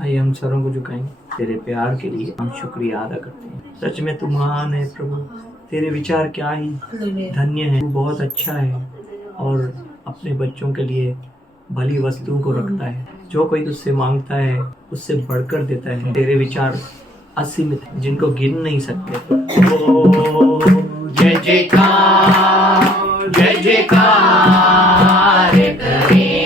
आइए हम सरों को झुकाएंगे। तेरे प्यार के लिए हम शुक्रिया अदा करते हैं। सच में तू महान है प्रभु, तेरे विचार क्या ही धन्य है। तू बहुत अच्छा है और अपने बच्चों के लिए भली वस्तुओं को रखता है। जो कोई तुझसे मांगता है उससे बढ़कर देता है। तेरे विचार असीमित है, जिनको गिन नहीं सकते। ओ जय जयकार, जय जयकार करे।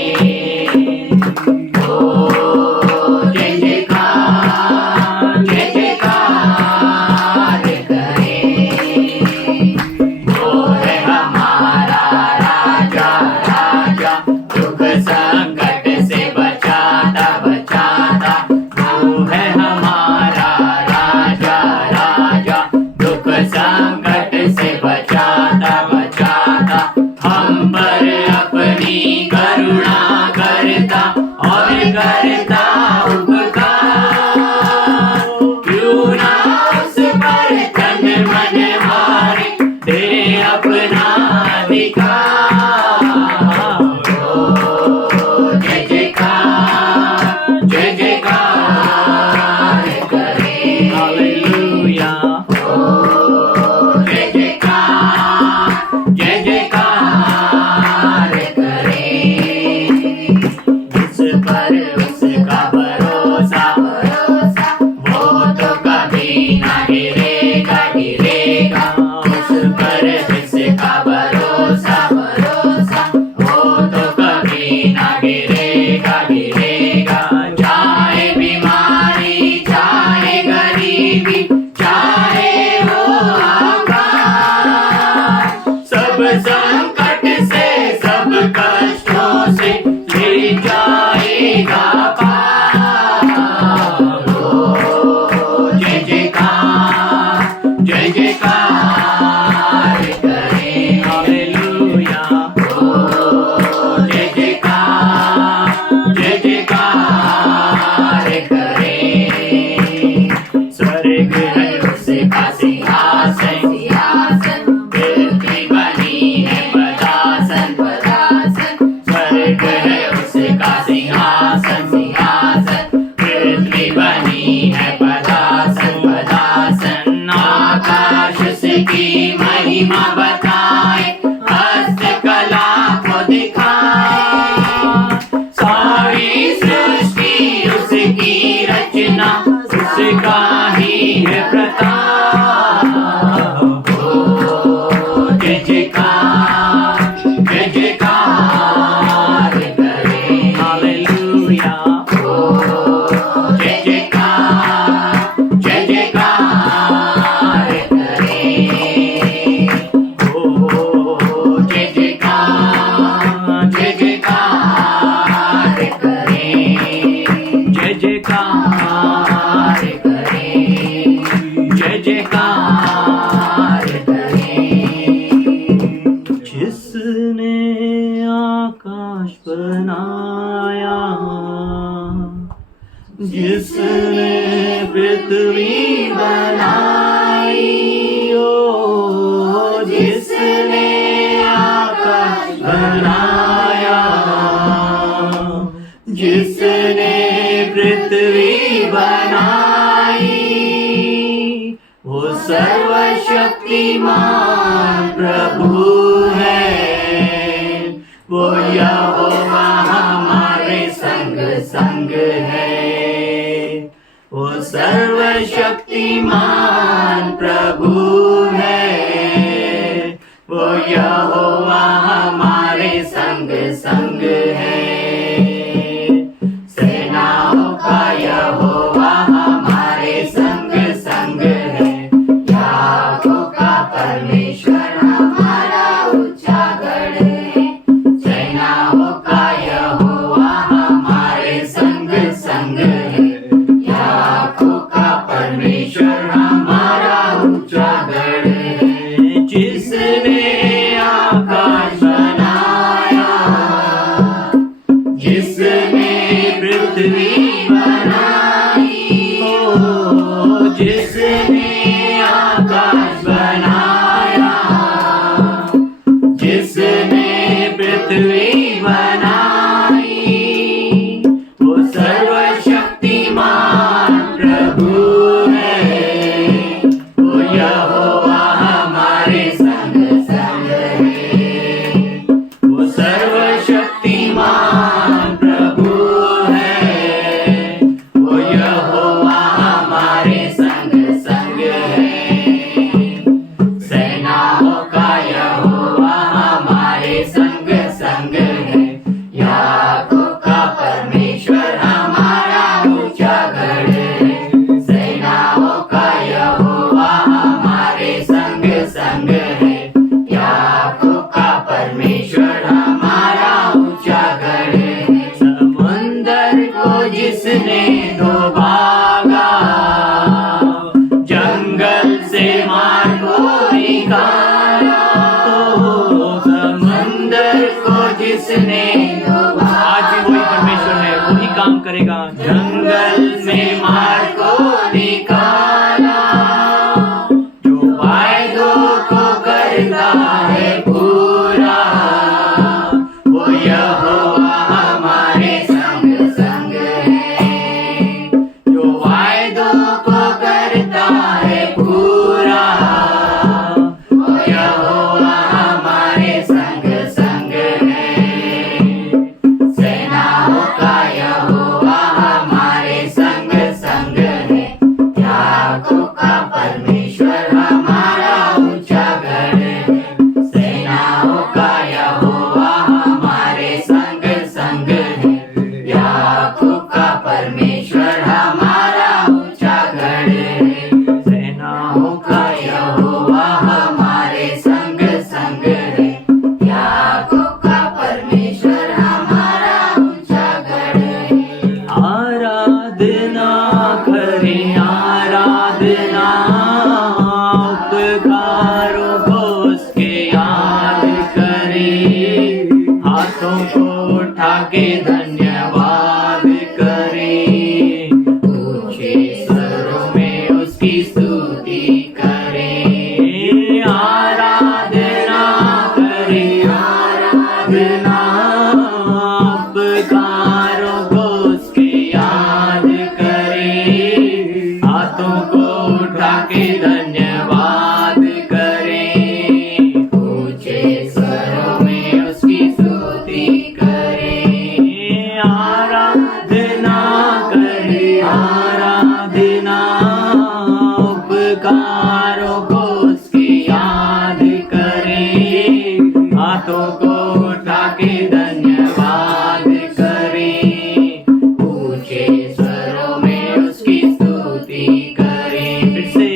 जिसने पृथ्वी बनाई, ओ जिसने आकाश बनाया, जिसने पृथ्वी बनाई, वो सर्वशक्तिमान प्रभु है। वो यहोवा हमारे संग संग है। वो सर्वशक्तिमान प्रभु है। वो यहोवा हमारे संग संग है। सेनाओं का यहोवा हमारे संग संग है। याकूब का परमेश्वर हमारा ऊंचा गढ़ है। सेनाओं का यहोवा हमारे संग संग है। याकूब का परमेश्वर हमारा ऊंचा गढ़ है। जिसने आकाश बनाया, जिसने पृथ्वी बनाई, ओ जिसने आकाश बनाया, जिसने पृथ्वी बनाई, वो सर्वशक्ति जिसने दो भागा, जंगल से मार को निकाला, तो समंदर को जिसने आज भी वही परमेश्वर है, वही काम करेगा। जंगल में मार को निकाला, जो वायदों को करता है पूरा, वो यहोवा हमारे संग संग है। जो वायदों को करता है पूरा, वो यहोवा हमारे संग संग है। सेनाओं का यहोवा हमारे संग संग है। याकूब का परमेश्वर हमारा ऊंचा गढ़ है। सेनाओं का यहोवा हमारे संग संग है। याकूब का परमेश्वर हमारा ऊंचा गढ़ है। सेनाओं का यहोवा हमारे संग संग है। याकूब का परमेश्वर हमारा ऊंचा गढ़ है। आराधना करें, आराधना, उपकारों को उसके याद करें, हाथों को उठा के धन्यवाद करें, ऊंचे स्वरों में उसकी स्तुति करें। आराधना करें, आराधना, उपकारों को उसके याद करें, हाथों को उठा के धन्यवाद करें, ऊंचे स्वरों में उसकी स्तुति करें। आराधना करें, आराधना, उपकारों को उसके याद करें, हाथों को उठा के धन्यवाद करें, ऊंचे स्वरों में उसकी स्तुति करें। फिर से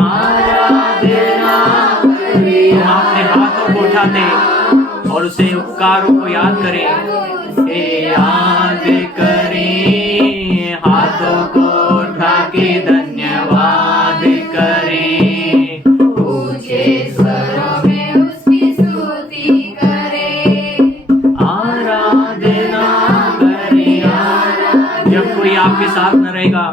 आराधना करें। हम अपने हाथों को उठाते और उसे उपकारों को याद करें, याद करें, हाथों को उठा के धन्यवाद करें, ऊंचे स्वरों में उसकी स्तुति करें। आराधना करें, आराधना। जब कोई आपके साथ न रहेगा,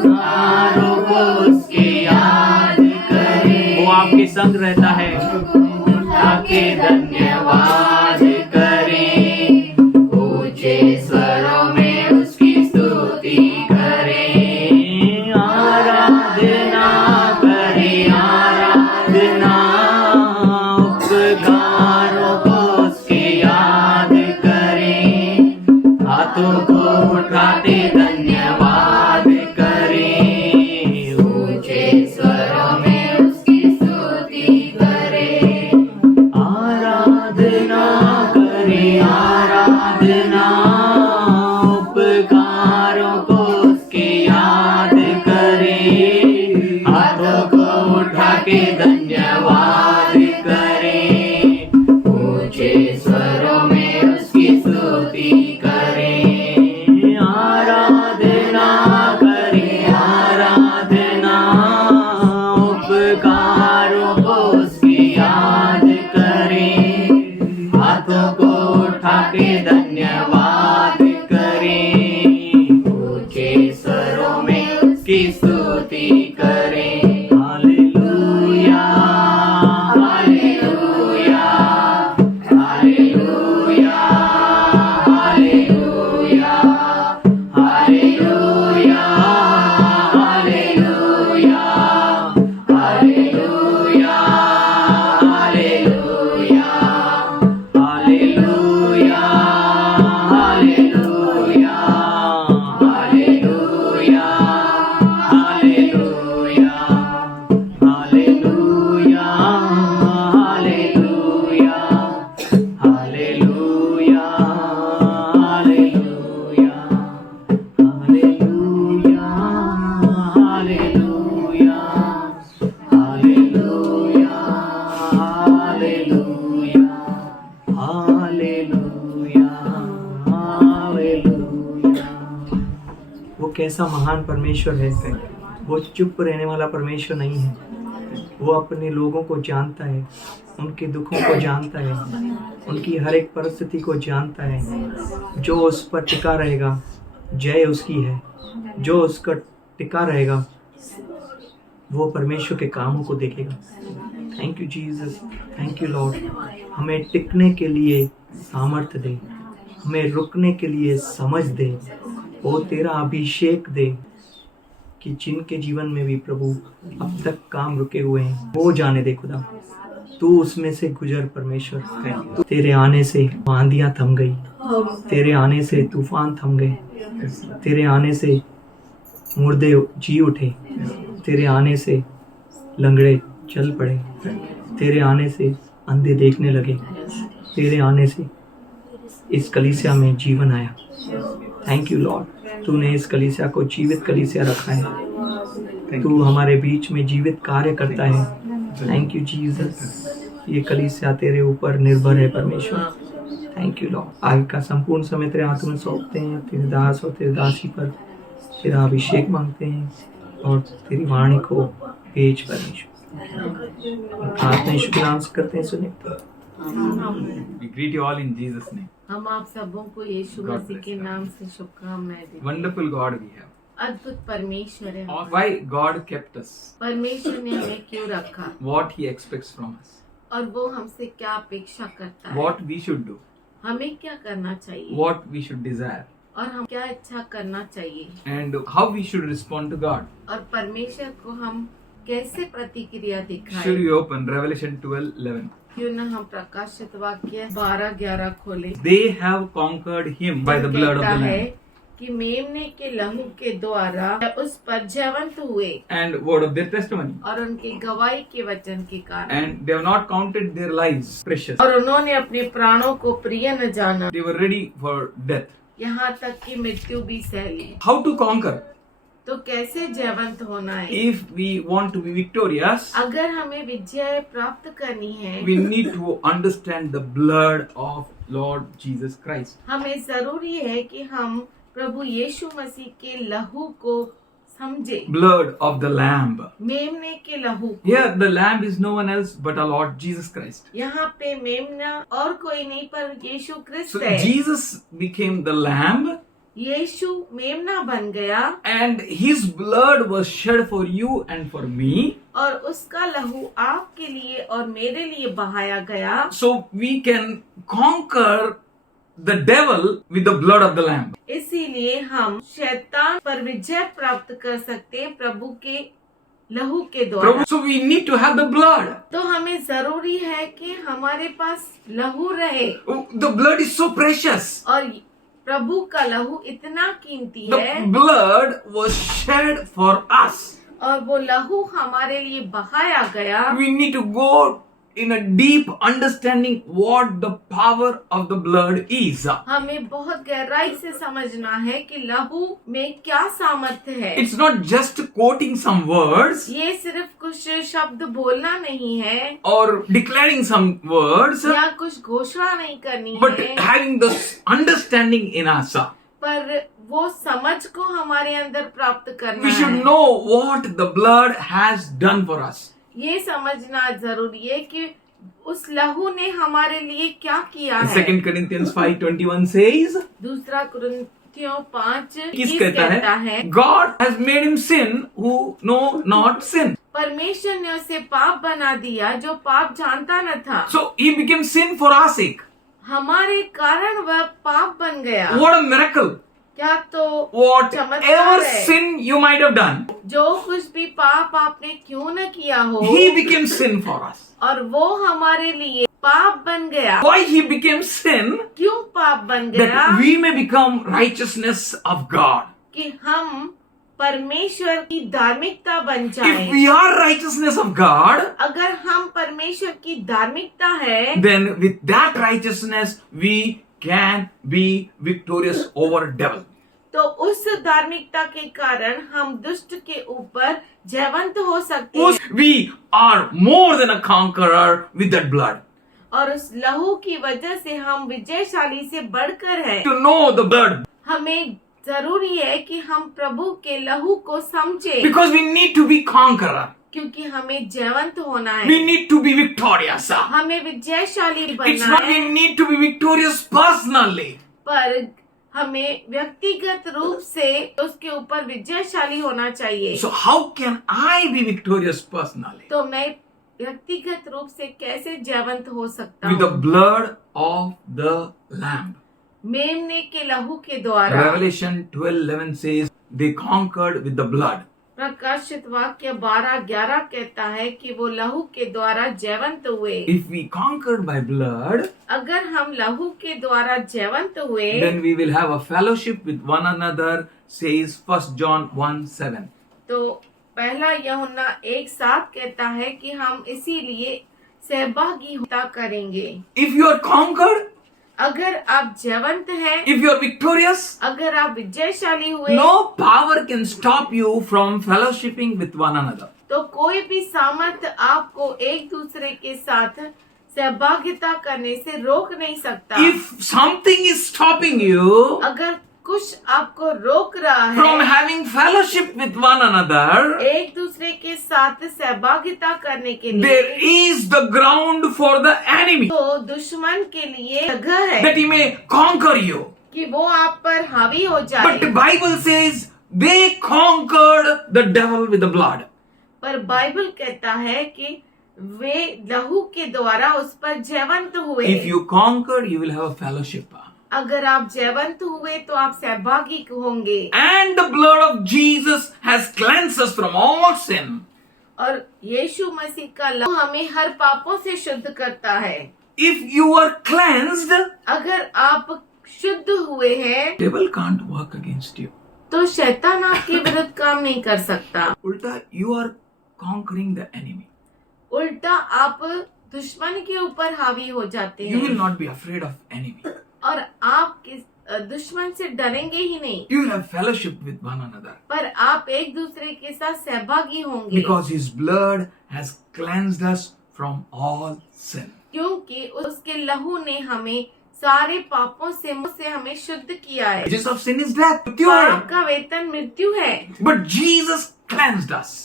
तारों को उसके याद करें, वो आपके संग रहता है, उठा के धन्यवाद करें, ऊंचे स्वरों में उसकी स्तुति करें। आराधना करें, आराधना, उपकारों को उसके याद करें, हाथों को उठाते धन्यवाद करें, ऊंचे स्वरों में उसकी स्तुति करें। आराधना करें, आराधना, उपकारों को उसके याद करें, हाथों को उठा के धन्यवाद करें, ऊंचे स्वरों में उसकी स्तुति करें। आराधना करें, आराधना, उपकारों को उसके याद करें, हाथों को उठा के धन्यवाद करें, ऊंचे स्वरों में उसकी स्तुति करें। Hallelujah, hallelujah, hallelujah, hallelujah, hallelujah, hallelujah, hallelujah, hallelujah, hallelujah, hallelujah, hallelujah, hallelujah. वो कैसा महान परमेश्वर है। वो चुप रहने वाला परमेश्वर नहीं है। वो अपने लोगों को जानता है, उनके दुखों को जानता है, उनकी हर एक परिस्थिति को जानता है। जो उस पर टिका रहेगा जय उसकी है। जो उसका टिका रहेगा वो परमेश्वर के कामों को देखेगा। Thank you Jesus, thank you Lord. हमें टिकने के लिए सामर्थ्य दे, हमें रुकने के लिए समझ दे। वो तेरा अभिषेक दे कि जिनके जीवन में भी प्रभु अब तक काम रुके हुए हैं वो जाने दे खुदा। तू उसमें से गुजर परमेश्वर। तेरे आने से आंधियां थम गई, तेरे आने से तूफान थम गए, तेरे आने से मुर्दे जी उठे, तेरे आने से लंगड़े चल पड़े, तेरे आने से अंधे देखने लगे, तेरे आने से इस कलीसिया में जीवन आया। थैंक यू लॉर्ड, तूने इस कलीसिया को जीवित कलीसिया रखा है। तू हमारे बीच में जीवित कार्य करता है। Thank you Jesus. ये कलीसिया तेरे ऊपर निर्भर है परमेश्वर। Thank you Lord. आगे का संपूर्ण समय तेरे हाथों में सौंपते हैं। तेरे दास और तेरे दासी पर तेरा अभिषेक मांगते हैं और तेरी वाणी को भेज परमेश्वर। प्रार्थना यीशु के नाम से करते हैं। सुने। We greet you all in Jesus' name. हम आप सबों को यीशु God मसीह bless के you. नाम से शुभकामनाएं देते हैं। Wonderful God we have. अद्भुत परमेश्वर है। Why God kept us? परमेश्वर ने हमें क्यों रखा What He expects from us? और वो हमसे क्या अपेक्षा करता है, What we should do? हमें क्या करना चाहिए What we should desire? और हम क्या इच्छा करना चाहिए And how we should respond to God? और परमेश्वर को हम कैसे प्रतिक्रिया Should दिखाएं। we open Revelation 12:11? क्यों न हम प्रकाशित वाक्य 12-11 खोले। They have conquered Him by the blood of कहता the है Lamb कि मेमने के लहू के द्वारा उस पर जयवंत हुए and word of their testimony. और उनके गवाही के वचन के कारण, And they have not counted their lives precious. और उन्होंने अपने प्राणों को प्रिय न जाना, They were ready for death. यहाँ तक कि मृत्यु भी सह ली। How to conquer? तो कैसे जयवंत होना है? If we want to be victorious, अगर हमें विजय प्राप्त करनी है we need to understand the blood of Lord Jesus Christ. हमें जरूरी है कि हम प्रभु यीशु मसीह के लहू को समझे, Blood of the Lamb. मेमने के लहू को। Here the Lamb is no one else but our Lord Jesus Christ. यहाँ पे मेमना और कोई नहीं पर यीशु So क्रिस्त है। Jesus became the Lamb यीशु मेमना बन गया and His blood was shed for you and for me. और उसका लहू आपके लिए और मेरे लिए बहाया गया। So we can conquer the devil with the blood of the Lamb. इसीलिए हम शैतान पर विजय प्राप्त कर सकते हैं प्रभु के लहू के द्वारा। So we need to have the blood. तो हमें जरूरी है कि हमारे पास लहू रहे The blood is so precious. और प्रभु का लहू इतना कीमती है The blood was shed for us. और वो लहू हमारे लिए बहाया गया। We need to go in a deep understanding what the power of the blood is. हमें बहुत गहराई से समझना है कि लहू में क्या सामर्थ्य है। It's not just quoting some words ये सिर्फ कुछ शब्द बोलना नहीं है or declaring some words, या कुछ घोषणा नहीं करनी but है, having this understanding in us. पर वो समझ को हमारे अंदर प्राप्त करना We should है। know what the blood has done for us. ये समझना जरूरी है कि उस लहू ने हमारे लिए क्या किया है। 2 Corinthians 5:21 says, दूसरा कुरिन्थियों 5 किस कहता है? God has made him sin who know not sin. परमेश्वर ने उसे पाप बना दिया जो पाप जानता न था। So he became sin for our sake. हमारे कारण वह पाप बन गया। What a miracle. क्या तो Whatever चमत्कार है। sin you might have done, जो कुछ भी पाप आपने क्यों न किया हो he became sin for us. और वो हमारे लिए पाप बन गया। Why he became sin? क्यों पाप बन गया? That we may become righteousness of God. कि हम परमेश्वर की धार्मिकता बन If जाएं। we are righteousness of God, अगर हम परमेश्वर की धार्मिकता है then with that righteousness we can be victorious over devil. तो उस धार्मिकता के कारण हम दुष्ट के ऊपर जयवंत हो सकते हैं We are more than a conqueror with that blood. और उस लहू की वजह से हम विजयशाली से बढ़कर हैं। To know the blood, हमें जरूरी है कि हम प्रभु के लहू को समझे, because we need to be conqueror. क्योंकि हमें जयवंत होना है, We need to be victorious. हमें विजयशाली It's बनना not है, we need to be victorious personally. पर हमें व्यक्तिगत रूप से उसके ऊपर विजयशाली होना चाहिए। So how can I be victorious personally? तो मैं व्यक्तिगत रूप से कैसे जयवंत हो सकता With the हूँ? blood of the Lamb. मेमने के लहू के द्वारा। Revelation 12:11 says they conquered with the blood. प्रकाशित वाक्य 12:11 कहता है कि वो लहू के द्वारा जयवंत हुए। If we conquered by blood, अगर हम लहू के द्वारा जयवंत हुए, then we will have a fellowship with one another, says 1 John 1:7. तो पहला यूहन्ना 1:7 कहता है कि हम इसीलिए सहभागी होता करेंगे। If you are conquered, अगर आप जयवंत हैं, if you are victorious, अगर आप विजयशाली हुए, no power can stop you from fellowshipping with one another. तो कोई भी सामर्थ आपको एक दूसरे के साथ सहभागिता करने से रोक नहीं सकता। If something is stopping you अगर कुछ आपको रोक रहा from है having fellowship with one another, एक दूसरे के साथ सहभागिता करने के there लिए, is the ground for the enemy तो दुश्मन के लिए जगह है that he may conquer you. कि वो आप पर हावी हो But the जाए। Bible says they conquered the devil with the blood. पर बाइबल कहता है कि वे लहू के द्वारा उस पर जयवंत हुए। If you conquer, you will have a fellowship. अगर आप जयवंत हुए तो आप सहभागी होंगे। And the blood of Jesus has cleansed us from all sin. और यीशु मसीह का लहू हमें हर पापों से शुद्ध करता है। If you are cleansed, अगर आप शुद्ध हुए हैं devil can't work against you. तो शैतान आपके विरुद्ध काम नहीं कर सकता। Ulta, you are conquering the enemy. उल्टा आप दुश्मन के ऊपर हावी हो जाते You will हैं not be afraid of enemy. और आप दुश्मन से डरेंगे ही नहीं, You will have fellowship with one another. पर आप एक दूसरे के साथ सहभागी होंगे, Because his blood has cleansed us from all sin. क्योंकि उसके लहू ने हमें सारे पापों से हमें शुद्ध किया है। Wages of sin is death. पाप का वेतन मृत्यु है, But Jesus cleansed us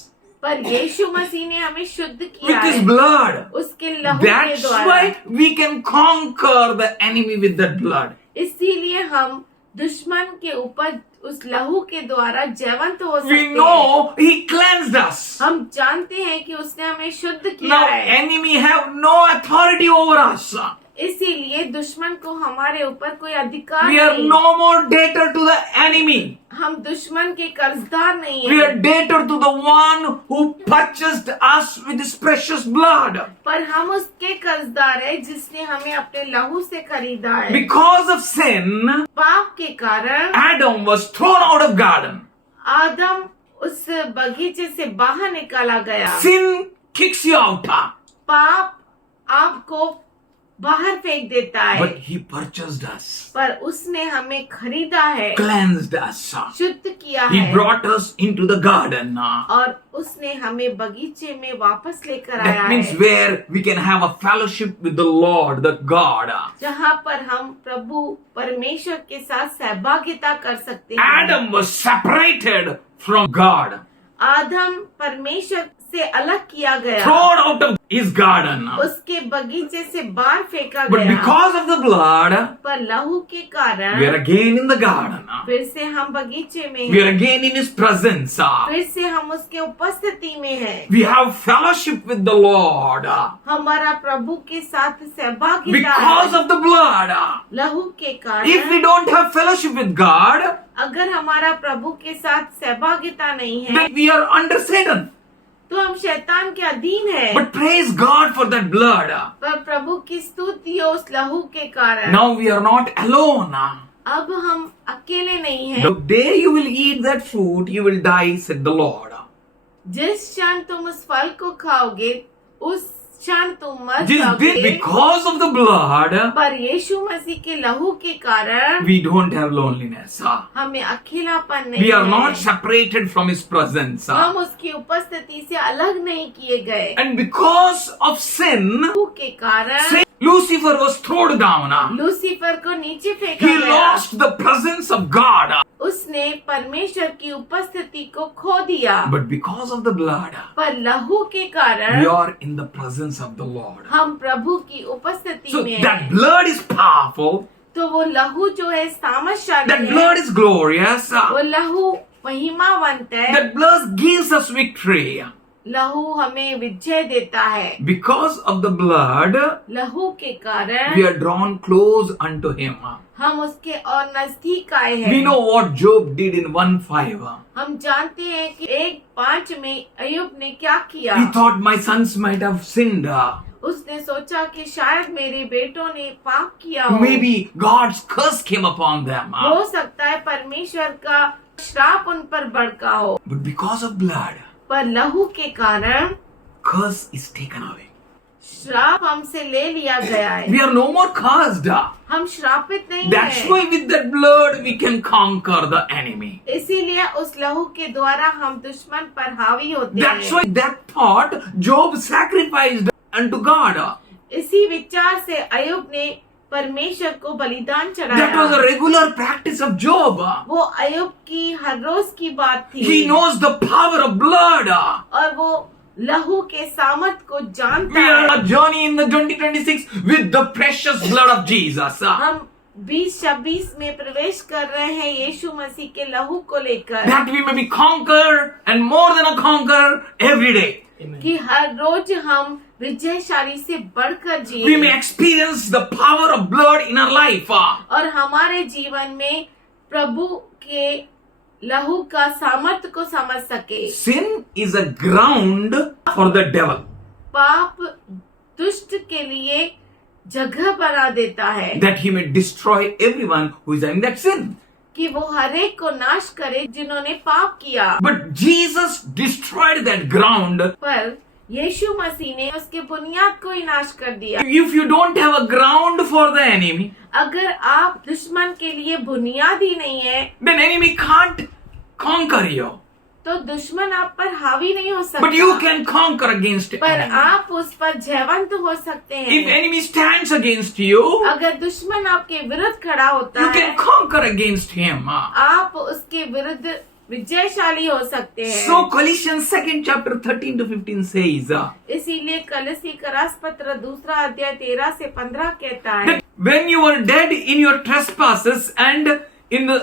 पर यीशु मसीह ने हमें शुद्ध किया with his है blood. उसके लहू के That's द्वारा। why we can conquer the enemy with that blood. इसीलिए हम दुश्मन के ऊपर उस लहू के द्वारा जयवंत हो सकते We हैं। know he cleansed us. हम जानते हैं कि उसने हमें शुद्ध किया Now है, enemy have no authority over us. इसीलिए दुश्मन को हमारे ऊपर कोई अधिकार We are नहीं। no more debtor to the enemy. हम दुश्मन के कर्जदार नहीं We are हैं, debtor to the one who purchased us with his precious blood. पर हम उसके कर्जदार हैं जिसने हमें अपने लहू से खरीदा है। Because of sin, पाप के कारण Adam was thrown out of garden. आदम उस बगीचे से बाहर निकाला गया। Sin kicks you out. पाप आपको बाहर फेंक देता है, But he purchased us, पर उसने हमें खरीदा है, cleansed us. शुद्ध किया He है, brought us into the garden. और उसने हमें बगीचे में वापस लेकर आया That means है, where we can have a fellowship with the Lord, the God. जहाँ पर हम प्रभु परमेश्वर के साथ सहभागिता कर सकते हैं। Adam was separated from God, आदम परमेश्वर से अलग किया गया, thrown out of his garden. उसके बगीचे से बाहर फेंका But गया, because of the blood, पर लहू के कारण we are again in the garden. फिर से हम बगीचे में We हैं, are again in his presence. फिर से हम उसके उपस्थिति में हैं। We have fellowship with the Lord हमारा प्रभु के साथ सहभागिता because है, of the blood. लहू के If we कारण। don't have fellowship with God, अगर हमारा प्रभु के साथ सहभागिता नहीं है then we are under Satan. तो हम शैतान के अधीन है, But praise God for that blood. पर प्रभु की स्तुति हो उस लहू के कारण। Now we are not alone. अब हम अकेले नहीं हैं। The day you will eat that fruit, you will die, said the Lord. जिस क्षण तुम उस फल को खाओगे उस क्षण तुम मर This जाओगे, did because of the blood, पर यीशु मसीह के लहू के कारण we don't have loneliness. हमें अकेलापन नहीं We are है। not separated from his presence. हम उसकी उपस्थिति से अलग नहीं किए गए। And because of sin, लहू के कारण Lucifer was thrown down. Lucifer को नीचे फेंका He गया। lost the presence of God. उसने परमेश्वर की उपस्थिति को खो दिया, But because of the blood, पर लहू के we कारण are in the presence of the Lord. हम प्रभु की उपस्थिति So में that हैं। blood is powerful. तो वो लहू जो है सामर्थशाली That है, blood is glorious. वो लहू महिमावंत है। That blood gives us victory. लहू हमें विजय देता है। Because of the blood, लहू के कारण we are drawn close unto Him. हम उसके और नजदीक आए We हैं। know what Job did in 1:5. हम जानते हैं कि 1:5 में अय्यूब ने क्या किया। He thought my sons might have sinned. उसने सोचा कि शायद मेरे बेटों ने पाप किया हो। Maybe God's curse came upon them. हो सकता है परमेश्वर का श्राप उन पर भड़का हो, But because of blood, पर लहू के कारण curse is taken away. श्राप हमसे ले लिया गया है। We are no more cursed. हम श्रापित नहीं That's हैं। why with that blood we can conquer the enemy. इसीलिए उस लहू के द्वारा हम दुश्मन पर हावी होते That's हैं। why that thought Job sacrificed unto God. इसी विचार से अय्यूब ने परमेश्वर को बलिदान That was a चढ़ाया। regular practice of Job. वो अय्यूब की हर रोज की बात थी। He knows the power of blood. और वो लहू के सामर्थ को जानता We are है। on a journey in the 2026 with the precious blood of Jesus. हम 2026 में प्रवेश कर रहे हैं यीशु मसीह के लहू को लेकर, That we may be conqueror and more than a conqueror every day. कि हर रोज हम विजयशाली से बढ़कर We may जिए experience the power of blood in our life. और हमारे जीवन में प्रभु के लहू का सामर्थ्य को समझ सके। Sin is a ground for the devil. पाप दुष्ट के लिए जगह बना देता है That he may destroy everyone who is having that sin. कि वो हर एक को नाश करे जिन्होंने पाप किया। But Jesus destroyed that ground. पर यीशु मसीह ने उसके बुनियाद को ही नाश कर दिया। If you don't have a ground for the enemy, अगर आप दुश्मन के लिए बुनियाद ही नहीं है, then enemy can't conquer you. तो दुश्मन आप पर हावी नहीं हो But you सकता, can conquer against पर enemy. आप उस पर जयवंत हो सकते If हैं। enemy stands against you, अगर दुश्मन आपके विरुद्ध खड़ा होता you है, can conquer against him. आप उसके विरुद्ध विजयशाली हो सकते हैं। So Colossians 2nd chapter 13 to 15 says इसीलिए कलसी का राजपत्र 2 अध्याय 13 से 15 कहता है that when you were dead in your trespasses and in the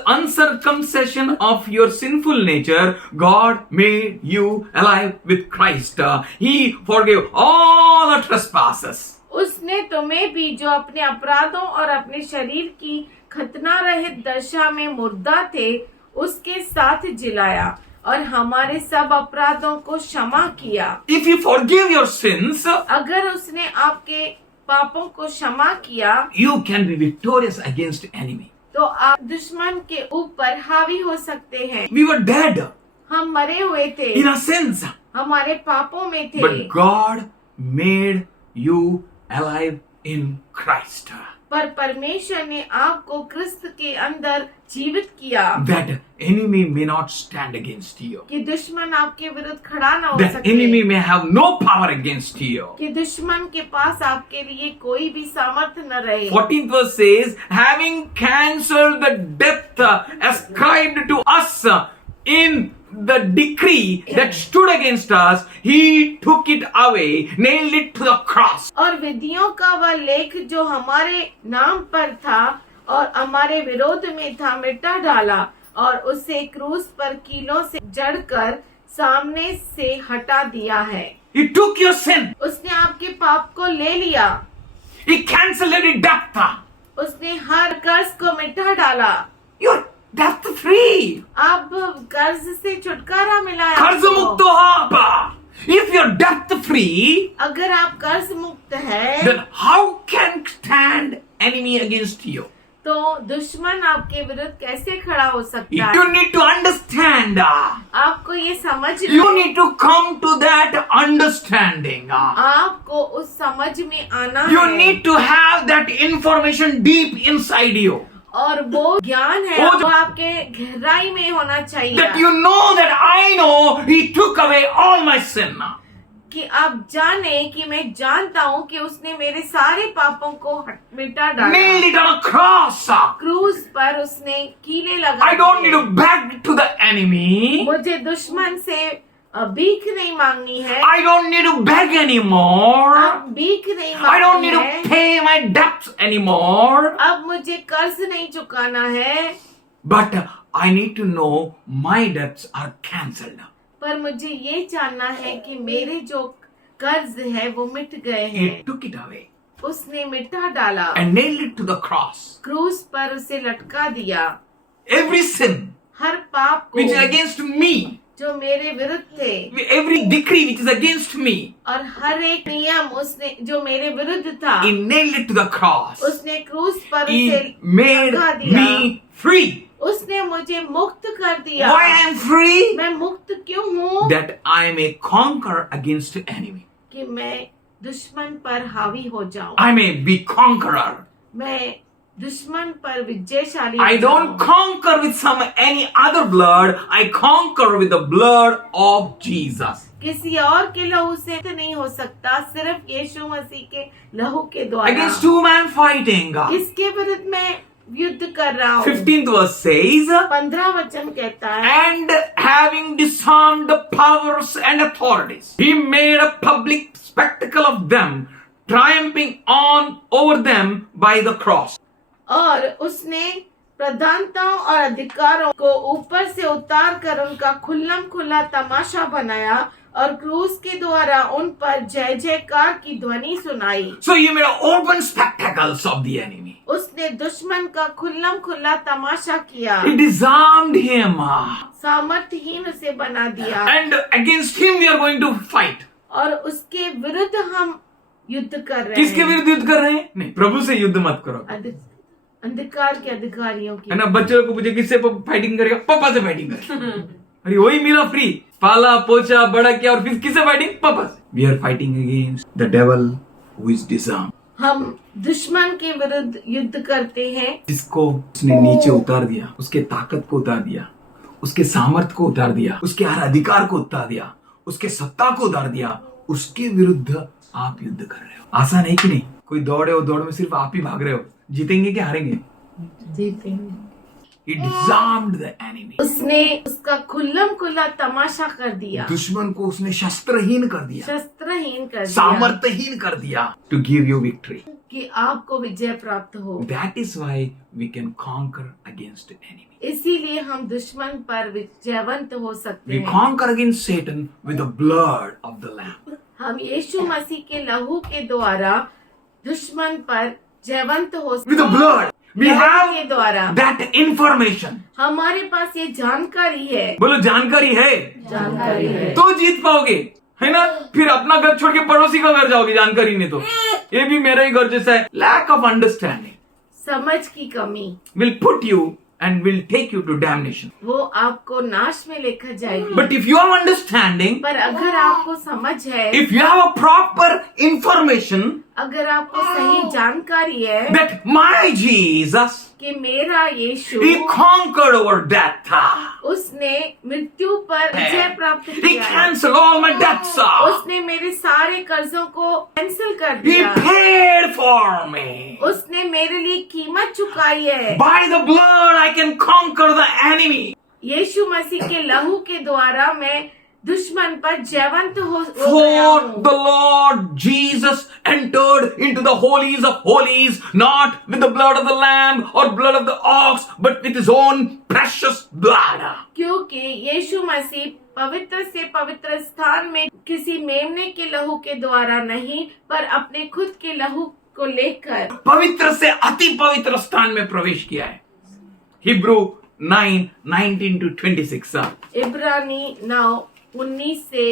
uncircumcision of your sinful nature, God made you alive with Christ. He forgave all our trespasses. उसने तुम्हें भी जो अपने अपराधों और अपने शरीर की खतना रहित दशा में मुर्दा थे उसके साथ जिलाया और हमारे सब अपराधों को क्षमा किया। If you forgive your sins, अगर उसने आपके पापों को क्षमा किया you can be victorious against enemy. तो आप दुश्मन के ऊपर हावी हो सकते हैं। We were dead हम मरे हुए थे, in our sins, हमारे पापों में थे, but God made you alive in Christ. पर परमेश्वर ने आपको क्रिस्त के अंदर जीवित किया That enemy may not stand against you. कि दुश्मन आपके विरुद्ध खड़ा ना हो That सके, enemy may have no power against you. कि दुश्मन के पास आपके लिए कोई भी सामर्थ्य न रहे। 14th verse says, having cancelled the debt ascribed to us in the decree that stood against us, he took it away, nailed it to the cross. और विधियों का वह लेख जो हमारे नाम पर था और हमारे विरोध में था मिटा डाला और उसे क्रूस पर कीलों से जड़कर सामने से हटा दिया है। He took your sin. उसने आपके पाप को ले लिया, He cancelled every debt. उसने हर कर्ज को मिटा डाला। You're debt free. अब कर्ज से छुटकारा मिला है कर्ज आपको। मुक्त हो आप. If you're debt free, अगर आप कर्ज मुक्त है then how can stand enemy against you? तो दुश्मन आपके विरुद्ध कैसे खड़ा हो सकता You है? need to understand. आपको ये समझना You है, need to come to that understanding. आपको उस समझ में आना You है need to have that information deep inside you. और वो ज्ञान है वो वो आपके गहराई में होना That चाहिए you know that I know He took away all my sin. कि आप जाने कि मैं जानता हूँ कि उसने मेरे सारे पापों को मिटा डाला। nailed it on a cross. क्रूस पर उसने कीले लगा I don't need दिए। to beg to the enemy. मुझे दुश्मन से भीख नहीं मांगनी है। I don't need to beg anymore. अब भीख नहीं I don't मांगनी need है। to pay my debts anymore. अब मुझे कर्ज नहीं चुकाना है, But I need to know my debts are cancelled. पर मुझे ये जानना है कि मेरे जो कर्ज है वो मिट गए He हैं। took it away उसने मिटा डाला, and nailed it to the cross. क्रूस पर उसे लटका दिया। Every sin हर पाप को which is against me, जो मेरे विरुद्ध थे, every decree which is against me, और हर एक नियम उसने जो मेरे विरुद्ध था, He nailed it to the cross. उसने क्रूस पर He उसे made लटका दिया। me free. उसने मुझे मुक्त कर दिया। Why I am free? मैं मुक्त क्यों हूँ? That I may conquer against the enemy. कि मैं दुश्मन पर हावी हो जाऊं, I may be conqueror. मैं दुश्मन पर विजयशाली I हो don't जाऊं। conquer with any other blood. I conquer with the blood of Jesus. किसी और के लहू से तो नहीं हो सकता, सिर्फ यीशु मसीह के लहू के द्वारा। Against two men fighting. किसके विरुद्ध मैं युद्ध कर रहा हूँ? 15th verse says, 15 वचन कहता है, and having disarmed the powers and authorities, he made a public spectacle of them, triumphing on over them by the cross. और उसने प्रधानताओं और अधिकारों को ऊपर से उतार कर उनका खुल्लम खुल्ला तमाशा बनाया और क्रूस के द्वारा उन पर जय जयकार की ध्वनि सुनाई। So he made open spectacles of the enemy. उसने दुश्मन का खुल्लम खुल्ला तमाशा किया, He disarmed him. सामर्थ्यहीन उसे बना दिया, And against him we are going to fight. और उसके विरुद्ध हम युद्ध कर रहे किसके हैं। विरुद्ध युद्ध कर रहे हैं? नहीं, प्रभु से युद्ध मत करो। अंधकार के अधिकारियों की। है ना, बच्चों को पूछे किससे फाइटिंग करेगा? पापा से फाइटिंग करेगा। अरे वही मिला फ्री, पाला पोछा बड़ा किया और फिर किससे फाइटिंग? पापा से। We are fighting against the devil who is disarmed. हम दुश्मन के विरुद्ध युद्ध करते हैं, जिसको उसने नीचे उतार दिया, उसके ताकत को उतार दिया, उसके सामर्थ को उतार दिया, उसके हर अधिकार को उतार दिया, उसके सत्ता को उतार दिया, उसके विरुद्ध आप युद्ध कर रहे हो। आसान है कि नहीं? कोई दौड़े हो, दौड़ में सिर्फ आप ही भाग रहे हो, जीतेंगे क्या हारेंगे? जीतेंगे। He disarmed the enemy. उसने उसका खुल्लम खुल्ला तमाशा कर दिया, दुश्मन को उसने शस्त्रहीन कर दिया, शस्त्रहीन कर दिया, सामर्थ्यहीन कर दिया, to give you victory. कि आपको विजय प्राप्त हो। That is why we can conquer against the enemy. इसीलिए हम दुश्मन पर विजयवंत हो सकते We हैं। conquer against Satan with the blood of the Lamb. हम यीशु मसीह के लहू के द्वारा दुश्मन पर जयवंत हो With the blood. We लहू have के द्वारा that information. हमारे पास ये जानकारी है, बोलो जानकारी है, जानकारी है। तो जीत पाओगे, है ना? फिर अपना घर छोड़ के पड़ोसी का घर जाओगे जानकारी नहीं तो। ये भी मेरा ही घर जैसा है। Lack of understanding समझ की कमी will put you and will take you to damnation. वो आपको नाश में लेकर जाएगी। But if you have understanding, पर अगर आपको समझ है, if you have a proper information अगर आपको सही जानकारी है that my Jesus, कि मेरा यीशु he conquered over death. उसने मृत्यु पर विजय प्राप्त He किया है, canceled all my debts. उसने मेरे सारे कर्जों को कैंसिल कर He दिया, paid for me. उसने मेरे लिए कीमत चुकाई है। By the blood I can conquer the enemy. यीशु मसीह के लहू के द्वारा मैं दुश्मन पर जयवंत हो गया For हूँ। the Lord Jesus entered into the holies of holies, not with the blood of the lamb or blood of the ox, but with his own precious blood. क्योंकि यीशु मसीह पवित्र से पवित्र स्थान में किसी मेमने के लहू के द्वारा नहीं, पर अपने खुद के लहू को लेकर पवित्र से अति पवित्र स्थान में प्रवेश किया है। Hebrew 9:19 to 26. इब्रानी 9:19 से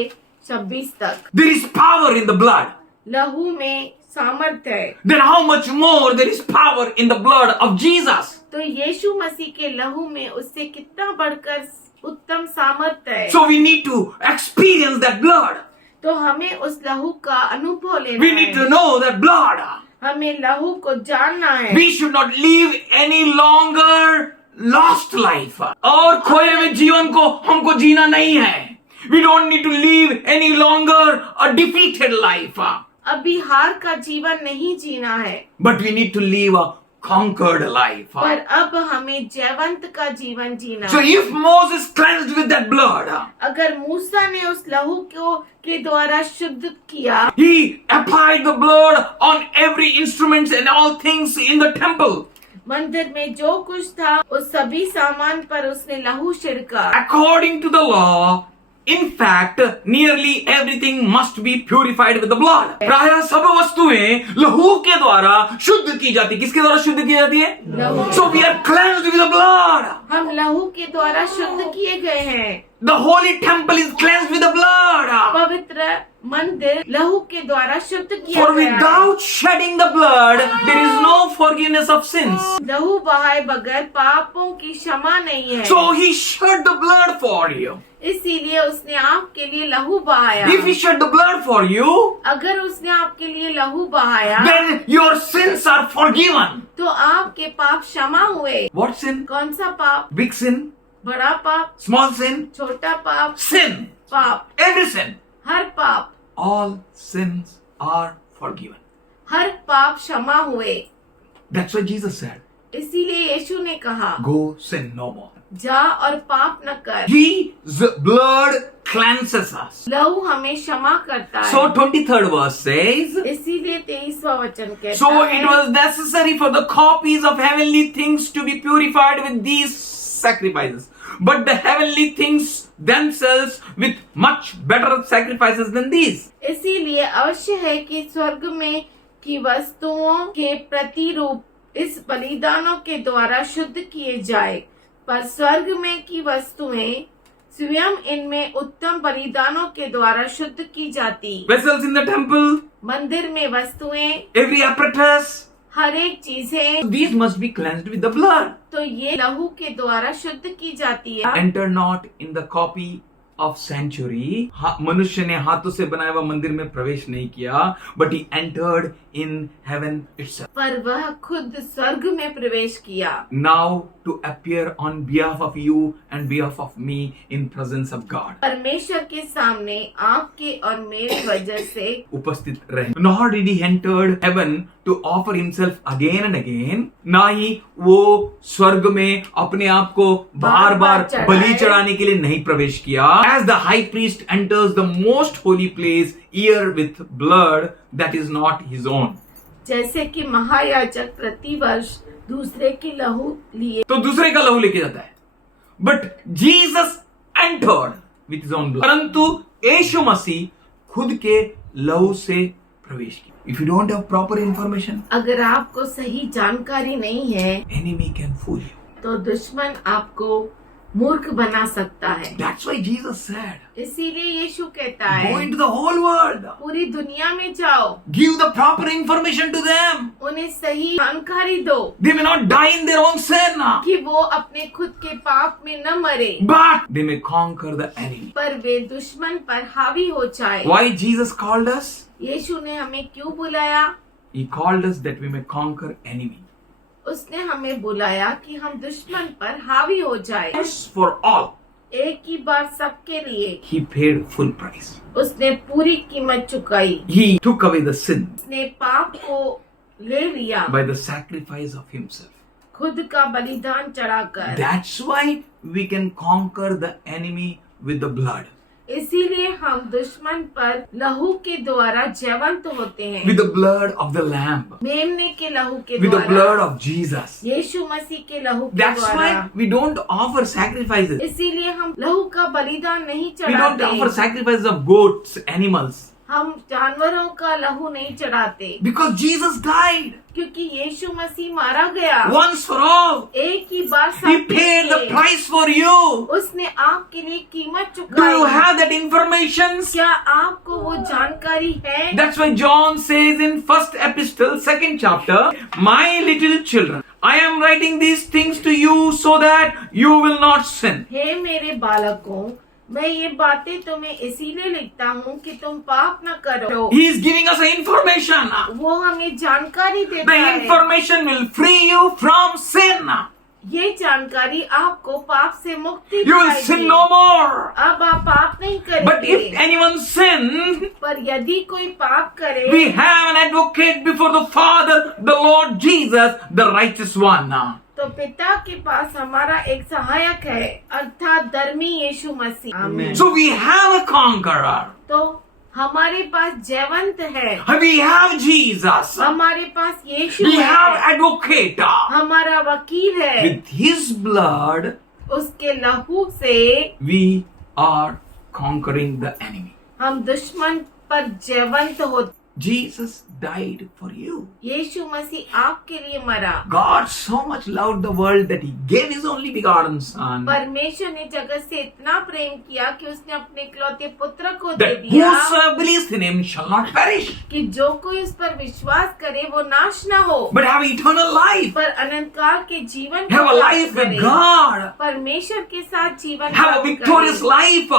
26 तक। There is power in the blood. लहू में सामर्थ्य है, Then how much more there is power in the blood of Jesus? तो यीशु मसीह के लहू में उससे कितना बढ़कर उत्तम सामर्थ्य है। So we need to experience that blood. तो हमें उस लहू का अनुभव लेना We need है, to know that blood. हमें लहू को जानना है। We should not live any longer lost life. और खोए हुए जीवन को हमको जीना नहीं है। We don't need to live any longer a defeated life, अभी हार का जीवन नहीं जीना है, but we need to live a conquered life. पर अब हमें जयवंत का जीवन जीना So है। if Moses cleansed with that blood, अगर मूसा ने उस लहू को के द्वारा शुद्ध किया, he applied the blood on every instruments and all things in the temple. मंदिर में जो कुछ था उस सभी सामान पर उसने लहू छिड़का। According to the law, in fact, nearly everything must be purified with the blood. प्रायः सब वस्तुएं लहू के द्वारा शुद्ध की जाती। किसके द्वारा शुद्ध की जाती है? लहू। So we are cleansed with the blood. हम लहू के द्वारा शुद्ध किए गए हैं। The holy temple is cleansed with the blood. पवित्र मंदिर लहू के द्वारा शुद्ध किया For गया है। without shedding the blood, there is no forgiveness of sins. लहू बहाए बगैर पापों की क्षमा नहीं है। So he shed the blood for you. इसीलिए उसने आपके लिए लहू बहाया। If he shed the blood for you, अगर उसने आपके लिए लहू बहाया, then your sins are forgiven. तो आपके पाप क्षमा हुए। What sin? कौन सा पाप? Big sin? बड़ा पाप, Small sin? छोटा पाप, Sin. पाप, Every sin. हर पाप, All sins are forgiven. हर पाप क्षमा हुए। That's what Jesus said. इसीलिए यीशु ने कहा, Go sin no more. जा और पाप न कर। His blood cleanses us. लहू हमें क्षमा करता है। So 23rd verse says, इसीलिए 23वां वचन कहता so है, it was necessary for the copies of heavenly things to be purified with these sacrifices. But the heavenly things themselves with much better sacrifices than these. इसीलिए अवश्य है कि स्वर्ग में की वस्तुओं के प्रतिरूप इस बलिदानों के द्वारा शुद्ध किए जाए, पर स्वर्ग में की वस्तुएं स्वयं इनमें उत्तम बलिदानों के द्वारा शुद्ध की जाती। Vessels in the temple, मंदिर में वस्तुएं, every apparatus, हर एक चीजें, these must be cleansed with the blood. तो ये लहू के द्वारा शुद्ध की जाती है। Enter not in the copy of sanctuary. मनुष्य ने हाथों से बनाया हुआ मंदिर में प्रवेश नहीं किया, but he entered in heaven itself. पर वह खुद स्वर्ग में प्रवेश किया, Now to appear on behalf of you and behalf of me in presence of God. परमेश्वर के सामने आपके और मेरे वजह से उपस्थित रहे। Nor did he enter heaven to offer himself again and again. ना ही वो स्वर्ग में अपने आप को बार बार चढ़ाए। बलि चढ़ाने के लिए नहीं प्रवेश किया। As the high priest enters the most holy place here with blood that is not his own. जैसे कि महायाजक प्रतिवर्ष दूसरे की लहू लिए, तो दूसरे का लहू लेके जाता है। But Jesus entered with his own blood. परंतु यीशु मसीह खुद के लहू से प्रवेश किया। If you don't have proper information, अगर आपको सही जानकारी नहीं है enemy can fool you. तो दुश्मन आपको मूर्ख बना सकता है। That's why Jesus said, इसीलिए यीशु कहता go है, into the whole world. पूरी दुनिया में जाओ, Give the proper information to them. उन्हें सही जानकारी दो They may not die in their own sin, कि वो अपने खुद के पाप में न मरे, but they may conquer the enemy. पर वे दुश्मन पर हावी हो जाए। Why Jesus called us? यीशु ने हमें क्यों बुलाया? He called us that we may conquer enemy. उसने हमें बुलाया कि हम दुश्मन पर हावी हो जाए। Once for all, एक ही बार सबके लिए He paid full price. उसने पूरी कीमत चुकाई। He took away the sin उसने पाप को ले लिया by the sacrifice of Himself. खुद का बलिदान चढ़ाकर। That's why we can conquer the enemy with the blood. इसीलिए हम दुश्मन पर लहू के द्वारा जयवंत होते हैं, With the blood of the Lamb. मेमने के लहू के With the द्वारा, blood of Jesus. यीशु मसीह के लहू के That's द्वारा। why we don't offer sacrifices. इसीलिए हम लहू का बलिदान नहीं We don't चढ़ाते, offer sacrifices of goats, animals. हम जानवरों का लहू नहीं चढ़ाते, Because Jesus died क्योंकि यीशु मसीह मारा गया once for all. एक ही बार He सबके paid the लिए। price for you. उसने आपके लिए कीमत Do you चुकाई। have that information? क्या आपको वो जानकारी है? That's why John says in first epistle, 2nd chapter, my little children, I am writing these things to you so that you will not sin. हे मेरे बालकों, मैं ये बातें तुम्हें इसीलिए लिखता हूँ कि तुम पाप न करो। He is giving us information. वो हमें जानकारी देता The है। information will free you from sin. ये जानकारी आपको पाप से मुक्ति You will दिलाएगी। sin no more. अब आप पाप नहीं But if करेंगे। anyone sin, पर यदि कोई पाप करे we have an advocate before the Father, the Lord Jesus, the righteous one. तो पिता के पास हमारा एक सहायक है, अर्थात धर्मी यीशु मसीह। आमीन। So we have a conqueror. तो हमारे पास जयवंत है, We have Jesus. हमारे पास यीशु We have है, advocate. हमारा वकील है। With his blood, उसके लहू से we are conquering the enemy. हम दुश्मन पर जयवंत होते। Jesus died for you. यीशु मसीह आपके लिए मरा। God so much loved the world that he gave his only begotten son, परमेश्वर ने जगत से इतना प्रेम किया कि उसने अपने इकलौते पुत्र को दे that दिया whosoever believes in him shall not perish, कि जो कोई उस पर विश्वास करे वो नाश न हो, but have eternal life, पर अनंत काल के जीवन को have a प्राप्त life with करे। God, परमेश्वर के साथ जीवन have a प्राप्त victorious करे life.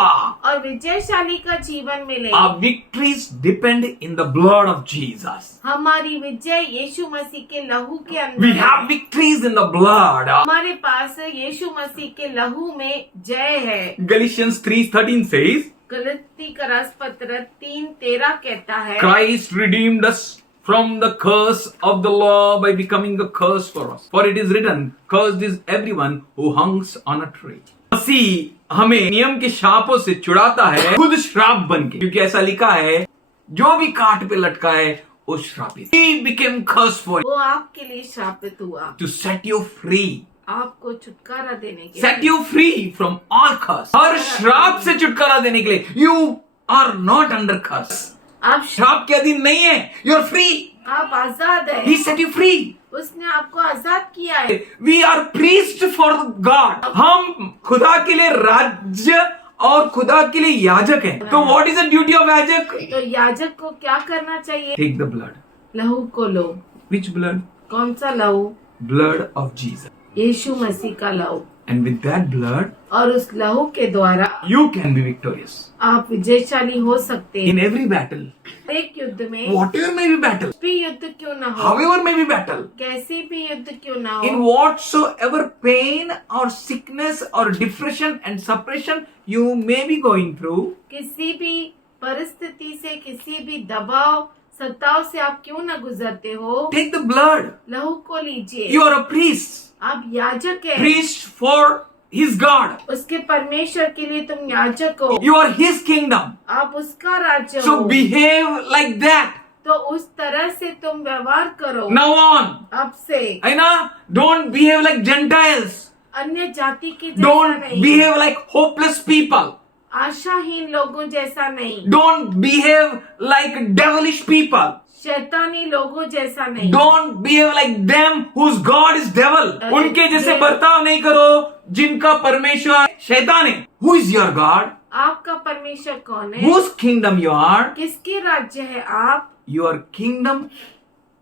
और विजयशाली का जीवन मिले। Our victories depend in the blood of Jesus. हमारी विजय यीशु मसीह के लहू के अंदर We है। have victories in the blood. हमारे पास यीशु मसीह के लहू में जय है। Galatians 3:13 says, गलती का राजपत्र 3:13 कहता है, Christ redeemed us from the curse of the law by becoming a curse for us. For it is written, cursed is everyone who hangs on a tree. मसीह हमें नियम के शापों से छुड़ाता है, खुद श्राप बन के, क्योंकि ऐसा लिखा है, जो भी काट पे लटका है वो श्रापित। He became cursed for वो आपके लिए श्रापित हुआ, to set you free. आपको छुटकारा देने के Set लिए। you free from all curse. हर श्राप से छुटकारा देने के लिए। You are not under curse. आप श्राप के अधीन नहीं है। You are free. आप आजाद है। He set you free. उसने आपको आजाद किया है। We are priest for God. हम खुदा के लिए राज्य और खुदा के लिए याजक हैं। तो what is the duty of याजक? तो याजक को क्या करना चाहिए? Take the blood. लहू को लो। Which blood? कौन सा लहू? Blood of Jesus. यीशु मसीह का लहू। And with that blood, और उस लहू के द्वारा you can be victorious आप विजयशाली हो सकते in हैं। every battle. एक युद्ध में Whatever may be battle, भी युद्ध क्यों ना हो, however may be battle, कैसे भी युद्ध क्यों ना in हो, whatsoever pain or sickness or depression and suppression you may be going through, किसी भी परिस्थिति से, किसी भी दबाव सताव से आप क्यों न गुजरते हो, take the blood. लहू को लीजिए। You are a priest. आप याजक है, Priest for his God. उसके परमेश्वर के लिए तुम याजक हो, You are his kingdom. आप उसका राज्य So हो। behave like that. तो उस तरह से तुम व्यवहार करो। Now on. अब से है ना? Don't behave like Gentiles. अन्य जाति के जैसा Don't नहीं, behave like hopeless people. आशाहीन लोगों जैसा नहीं, Don't behave like devilish people. शैतानी लोगों जैसा नहीं, Don't behave like them whose God is devil. उनके जैसे बर्ताव नहीं करो जिनका परमेश्वर शैतान है. Who is your God? आपका परमेश्वर कौन है? Whose kingdom you are? किसके राज्य है आप? You are kingdom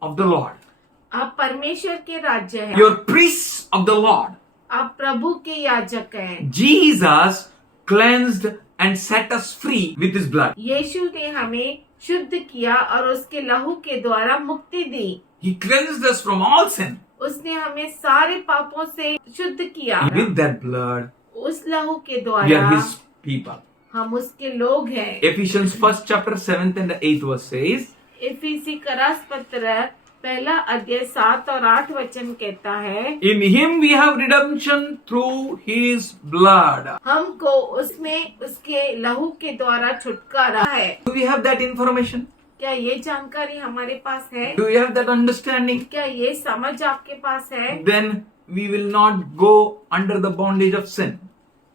of the Lord. आप परमेश्वर के राज्य है। You are priests of the Lord. आप प्रभु के याजक हैं। Jesus cleansed and set us free with his blood. यीशु ने हमें शुद्ध किया और उसके लहू के द्वारा मुक्ति दी। He cleansed us from all sin. उसने हमें सारे पापों से शुद्ध किया। With that blood, उस लहू के we द्वारा are his people. हम उसके लोग हैं। Ephesians 1st chapter 7th and the 8th verse says, इफिसी का राजपत्र पहला अध्याय 7 और 8 वचन कहता है, In him we have redemption through his blood. हमको उसमें उसके लहू के द्वारा छुटकारा है। Do we have that information? क्या ये जानकारी हमारे पास है? Do we have that understanding? क्या ये समझ आपके पास है? Then we will not go under the bondage of sin.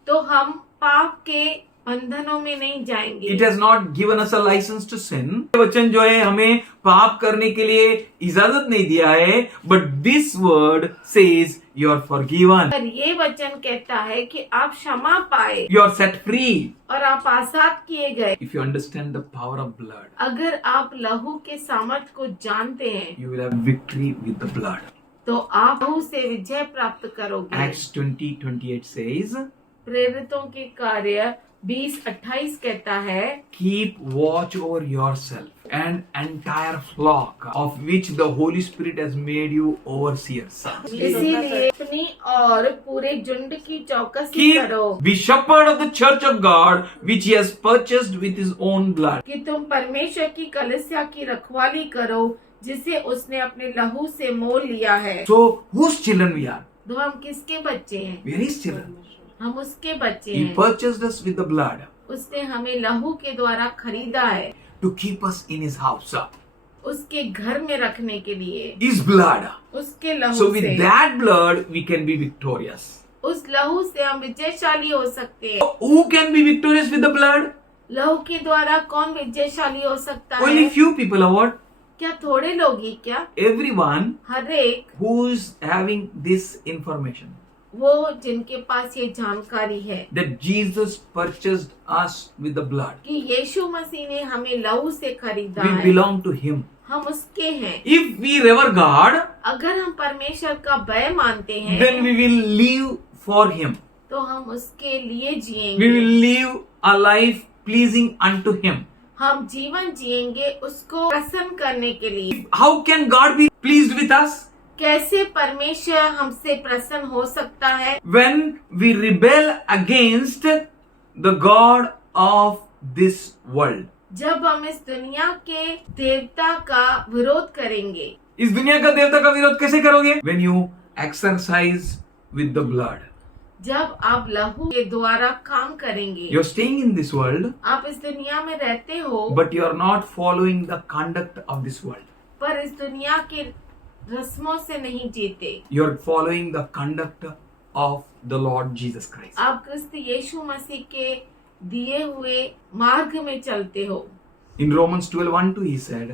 तो हम पाप के बंधनों में नहीं जाएंगे। It has not given us a license to sin. वचन जो है हमें पाप करने के लिए इजाजत नहीं दिया है, but this word says you are forgiven. पर ये वचन कहता है कि आप क्षमा पाए You are set free. और आप आजाद किए गए। If you understand the power of blood, अगर आप लहू के सामर्थ को जानते हैं you will have victory with the blood. तो आप लहू से विजय प्राप्त करोगे। Acts 20:28 says, प्रेरितों के कार्य 20:28 कहता है, keep watch over yourself and entire flock of which the Holy Spirit has made you overseers. इसीलिए अपनी और पूरे झुंड की चौकसी Keep करो be shepherd of the church of God which he has purchased with his own blood. कि तुम परमेश्वर की कलीसिया की रखवाली करो जिसे उसने अपने लहू से मोल लिया है। So whose children we are? तो हम किसके बच्चे हैं? We are his children. हम उसके बच्चे He हैं। purchased us with the blood उसने हमें लहू के द्वारा खरीदा है to keep us in his house. उसके घर में रखने के लिए, His blood. उसके लहू So with से। that blood we can be victorious. उस लहू से हम विजयशाली हो सकते हैं। Who can be victorious with the blood? लहू के द्वारा कौन विजयशाली हो सकता Only है? few people are what? क्या थोड़े लोग ही क्या? Everyone हर एक who's having this information वो जिनके पास ये जानकारी है that Jesus purchased us with the blood. कि यीशु मसीह ने हमें लहू से खरीदा We है, belong to him. हम उसके हैं। If we revere God, अगर हम परमेश्वर का भय मानते हैं then we will live for him. तो हम उसके लिए We जिएंगे, will live a life pleasing unto him. हम जीवन जिएंगे उसको प्रसन्न करने के लिए। How can God be pleased with us? कैसे परमेश्वर हमसे प्रसन्न हो सकता है? When we rebel against the God of this world. जब हम इस दुनिया के देवता का विरोध करेंगे। इस दुनिया का देवता का विरोध कैसे करोगे? When you exercise with the blood. जब आप लहू के द्वारा काम करेंगे। You're staying in this world, आप इस दुनिया में रहते हो but you're not following the conduct of this world. पर इस दुनिया के रस्मों से नहीं जीते। You're following the conduct of the Lord Jesus Christ. आप क्रिस्त यीशु मसीह के दिए हुए मार्ग में चलते हो। In Romans 12:1-2 he said,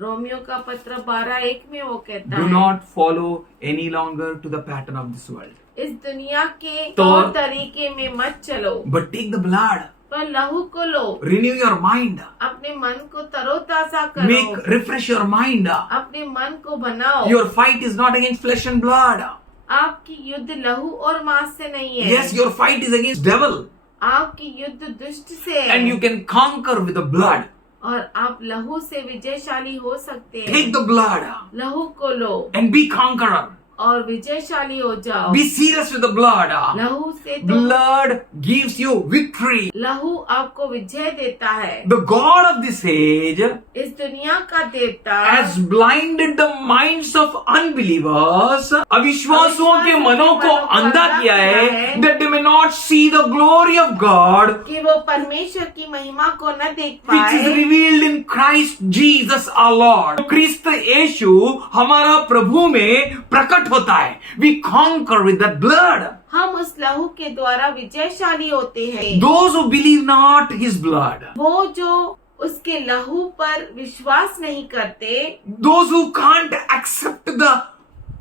Romeo का पत्र 12:1 में वो कहता do है, not follow any longer to the pattern of this world, इस दुनिया के तो- तौर तरीके में मत चलो, but take the blood, पर लहू को लो, renew your mind, अपने मन को तरोताजा करो, refresh your mind. अपने मन को बनाओ। Your fight is not against flesh and blood. आपकी युद्ध लहू और मांस से नहीं है। Yes, your fight is against devil, आपकी युद्ध दुष्ट से है। and you can conquer with the blood. और आप लहू से विजयशाली हो सकते हैं। Take the blood लहू को लो and be conqueror. और विजयशाली हो जाओ। Be serious with the blood. लहू से तो Blood gives you victory. लहू आपको विजय देता है। The God of this age इस दुनिया का देवता has blinded the minds of unbelievers. अविश्वासुओं के मनों को अंधा किया है, that they may not see the glory of God, कि वो परमेश्वर की महिमा को न देख which is पाए, revealed in Christ Jesus our Lord. क्रिस्त यीशु हमारा प्रभु में प्रकट होता है. We conquer with that blood. हम उस लहू के द्वारा विजयशाली होते हैं। Those who believe not his blood, वो जो उसके लहू पर विश्वास नहीं करते, those who can't accept the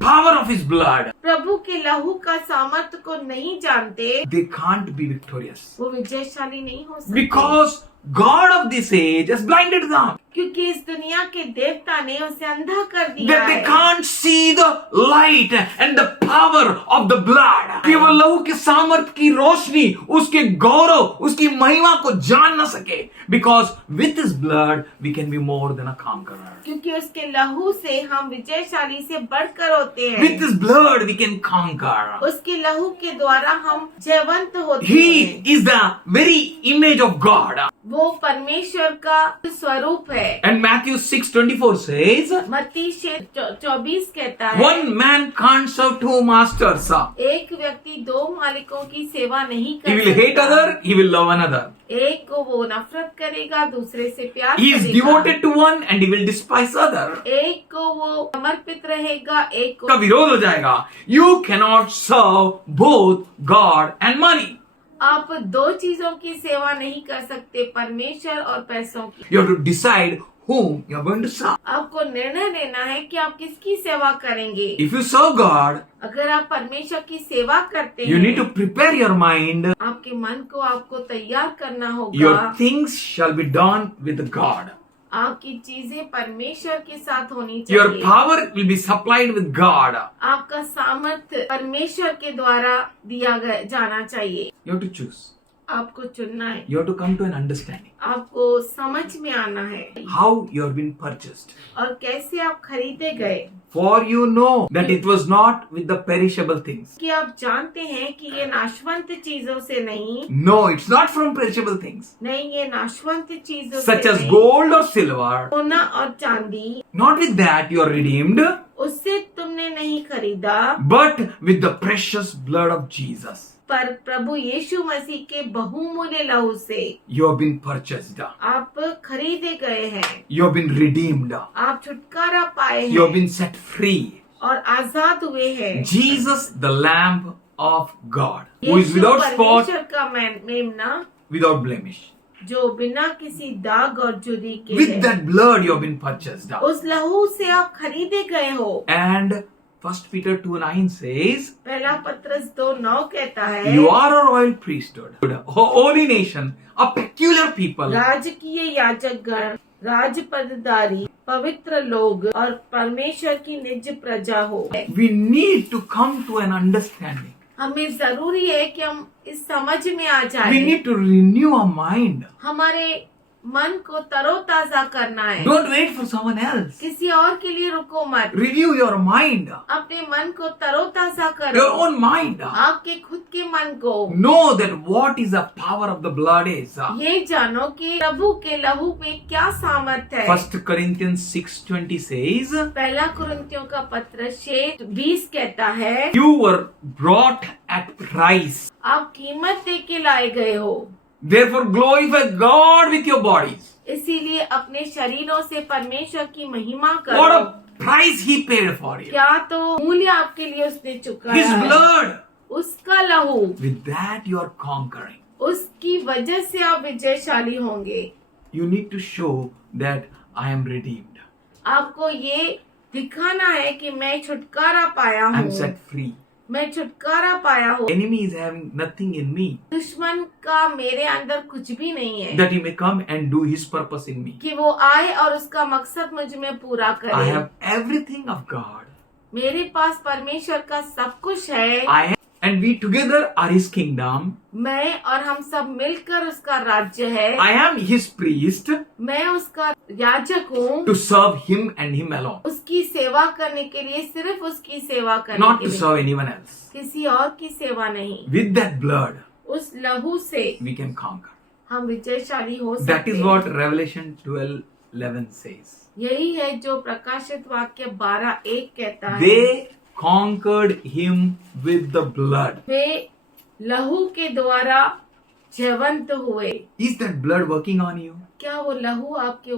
power of his blood, प्रभु के लहू का सामर्थ्य को नहीं जानते, they can't be victorious. वो विजयशाली नहीं हो सकते। Because God of this age has blinded them. क्योंकि इस दुनिया के देवता ने उसे अंधा कर दिया That they है। can't see the light and the power of the blood. कि वो लहू के सामर्थ की रोशनी, उसके गौरव, उसकी महिमा को जान न सके. Because with his blood we can be more than a conqueror. क्योंकि उसके लहू से हम विजयशाली से बढ़कर होते हैं। With his blood we can conquer. उसके लहू के द्वारा हम जयवंत होते He हैं। is the very image of God. वो परमेश्वर का स्वरूप है। And Matthew 6:24 says, मत्ती 6:24 कहता है, one man can't serve two masters. एक व्यक्ति दो मालिकों की सेवा नहीं He कर will hate सकता। other, he will love another. एक को वो नफरत करेगा, दूसरे से प्यार He is करेगा। devoted to one and he will despise other. एक को वो समर्पित रहेगा, एक का को विरोध हो जाएगा. You cannot serve both God and money. आप दो चीजों की सेवा नहीं कर सकते, परमेश्वर और पैसों की। You have to decide whom you are going to serve. आपको निर्णय लेना है कि आप किसकी सेवा करेंगे। If you serve God, अगर आप परमेश्वर की सेवा करते you हैं, need to prepare your mind. आपके मन को आपको तैयार करना होगा। Your things shall be done with God. आपकी चीजें परमेश्वर के साथ होनी Your चाहिए। power will be supplied with God. आपका सामर्थ्य परमेश्वर के द्वारा दिया जाना चाहिए। You have to choose. आपको चुनना है, You have to come to an understanding आपको समझ में आना है how you have been purchased. और कैसे आप खरीदे गए। For you know that it was not with the perishable things. कि आप जानते हैं कि ये नाशवंत चीजों से नहीं, No, it's not from perishable things, नहीं ये नाशवंत चीजों such से as नहीं। gold or silver. सोना और चांदी, Not with that you are redeemed, उससे तुमने नहीं खरीदा, but with the precious blood of Jesus. पर प्रभु यीशु मसीह के बहुमूल्य लहू से You have been purchased. आप खरीदे गए हैं, You have been redeemed. आप छुटकारा पाए You have हैं been set free. और आजाद हुए हैं। Jesus, the Lamb of God, who is Yeshu without spot, परमेश्वर का मेमना, without blemish. जो बिना किसी दाग और जुदी के With है। that blood you have been purchased. उस लहू से आप खरीदे गए हो। And 1 Peter 2:9 says, पहला पत्रस 2:9 कहता है, you are a royal priesthood, a holy nation, a peculiar people, राजकीय याजक गण, राजपदधारी, पवित्र लोग और परमेश्वर की निज प्रजा हो। we need to come to an understanding. हमें जरूरी है कि हम इस समझ में आ We जाए। need to renew our mind. हमारे मन को तरोताजा करना है। Don't wait for someone else. किसी और के लिए रुको मत, Review your mind, अपने मन को तरोताजा करो, your own mind. आपके खुद के मन को। Know that what is the power of the blood is. ये जानो कि प्रभु के लहू में क्या सामर्थ है। 1 Corinthians 6:20 says, पहला कुरिन्थियों का पत्र 6:20 कहता है, you were brought at price. आप कीमत दे के लाए गए हो, Therefore glorify God with your bodies. इसीलिए अपने शरीरों से परमेश्वर की महिमा What करो। a price He paid for you. क्या तो मूल्य आपके लिए उसने चुकाया His है। blood. उसका लहू, With that you are conquering. उसकी वजह से आप विजयशाली होंगे। You need to show that I am redeemed. आपको ये दिखाना है कि मैं छुटकारा पाया I am हूँ, set free. मैं छुटकारा पाया हूँ। Enemy is having nothing in me दुश्मन का मेरे अंदर कुछ भी नहीं है that he may come and do his purpose in me. कि वो आए और उसका मकसद मुझ में पूरा I करे। have everything of God. मेरे पास परमेश्वर का सब कुछ है। I and we together are His kingdom. मैं और हम सब मिलकर उसका राज्य है। I am His priest मैं उसका याजक हूँ, to serve Him and Him alone, उसकी सेवा करने के लिए, सिर्फ उसकी सेवा करने not के to लिए, serve anyone else. किसी और की सेवा नहीं। With that blood, उस लहू से we can conquer. हम विजयशाली हो That सकते is हैं। what Revelation 12:11 says. यही है जो प्रकाशित वाक्य 12:1 कहता है। They conquered Him with the blood. वे लहू के द्वारा जयवंत हुए। Is that blood working on you? क्या वो लहू आपके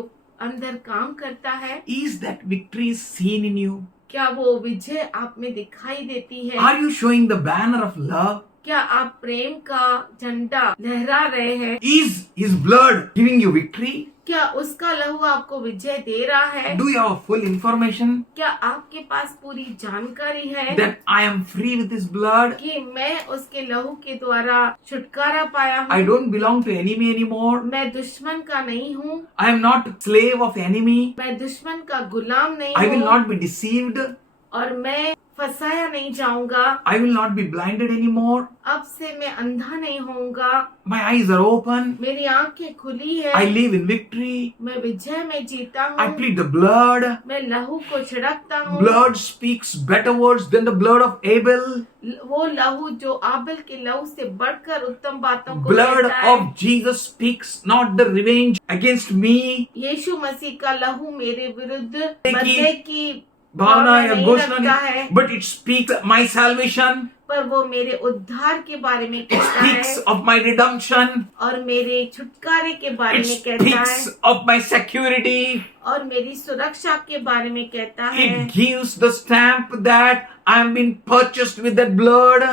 अंदर काम करता है? Is that victory seen in you? क्या वो विजय आप में दिखाई देती है? Are you showing the banner of love? क्या आप प्रेम का झंडा लहरा रहे हैं? Is His blood giving you victory? क्या उसका लहू आपको विजय दे रहा है? Do you have full information क्या आपके पास पूरी जानकारी है that I am free with His blood? कि मैं उसके लहू के द्वारा छुटकारा पाया I हूँ? don't belong to enemy anymore. मैं दुश्मन का नहीं हूँ, I am not slave of enemy. मैं दुश्मन का गुलाम नहीं I will हूँ not be deceived. और मैं फंसाया नहीं जाऊंगा। I will not be blinded anymore. अब से मैं अंधा नहीं होऊंगा। My eyes are open. मेरी आंखें खुली है। I live in victory. मैं विजय में जीता I हूँ। plead the blood. मैं लहू को छिड़कता हूँ। Blood speaks better words than the blood of Abel. वो लहू जो आबिल के लहू से बढ़कर उत्तम बातों को Blood कहता है। of Jesus speaks not the revenge against me. यीशु मसीह का लहू मेरे विरुद्ध की बदले की भावना या नहीं घोषणा रखता है, नहीं, but it speaks my salvation, पर वो मेरे उद्धार के बारे में it कहता speaks है of my redemption, और मेरे छुटकारे के बारे it में कहता है speaks of my security, और मेरी सुरक्षा के बारे में कहता है it gives the stamp that I am being purchased with that blood.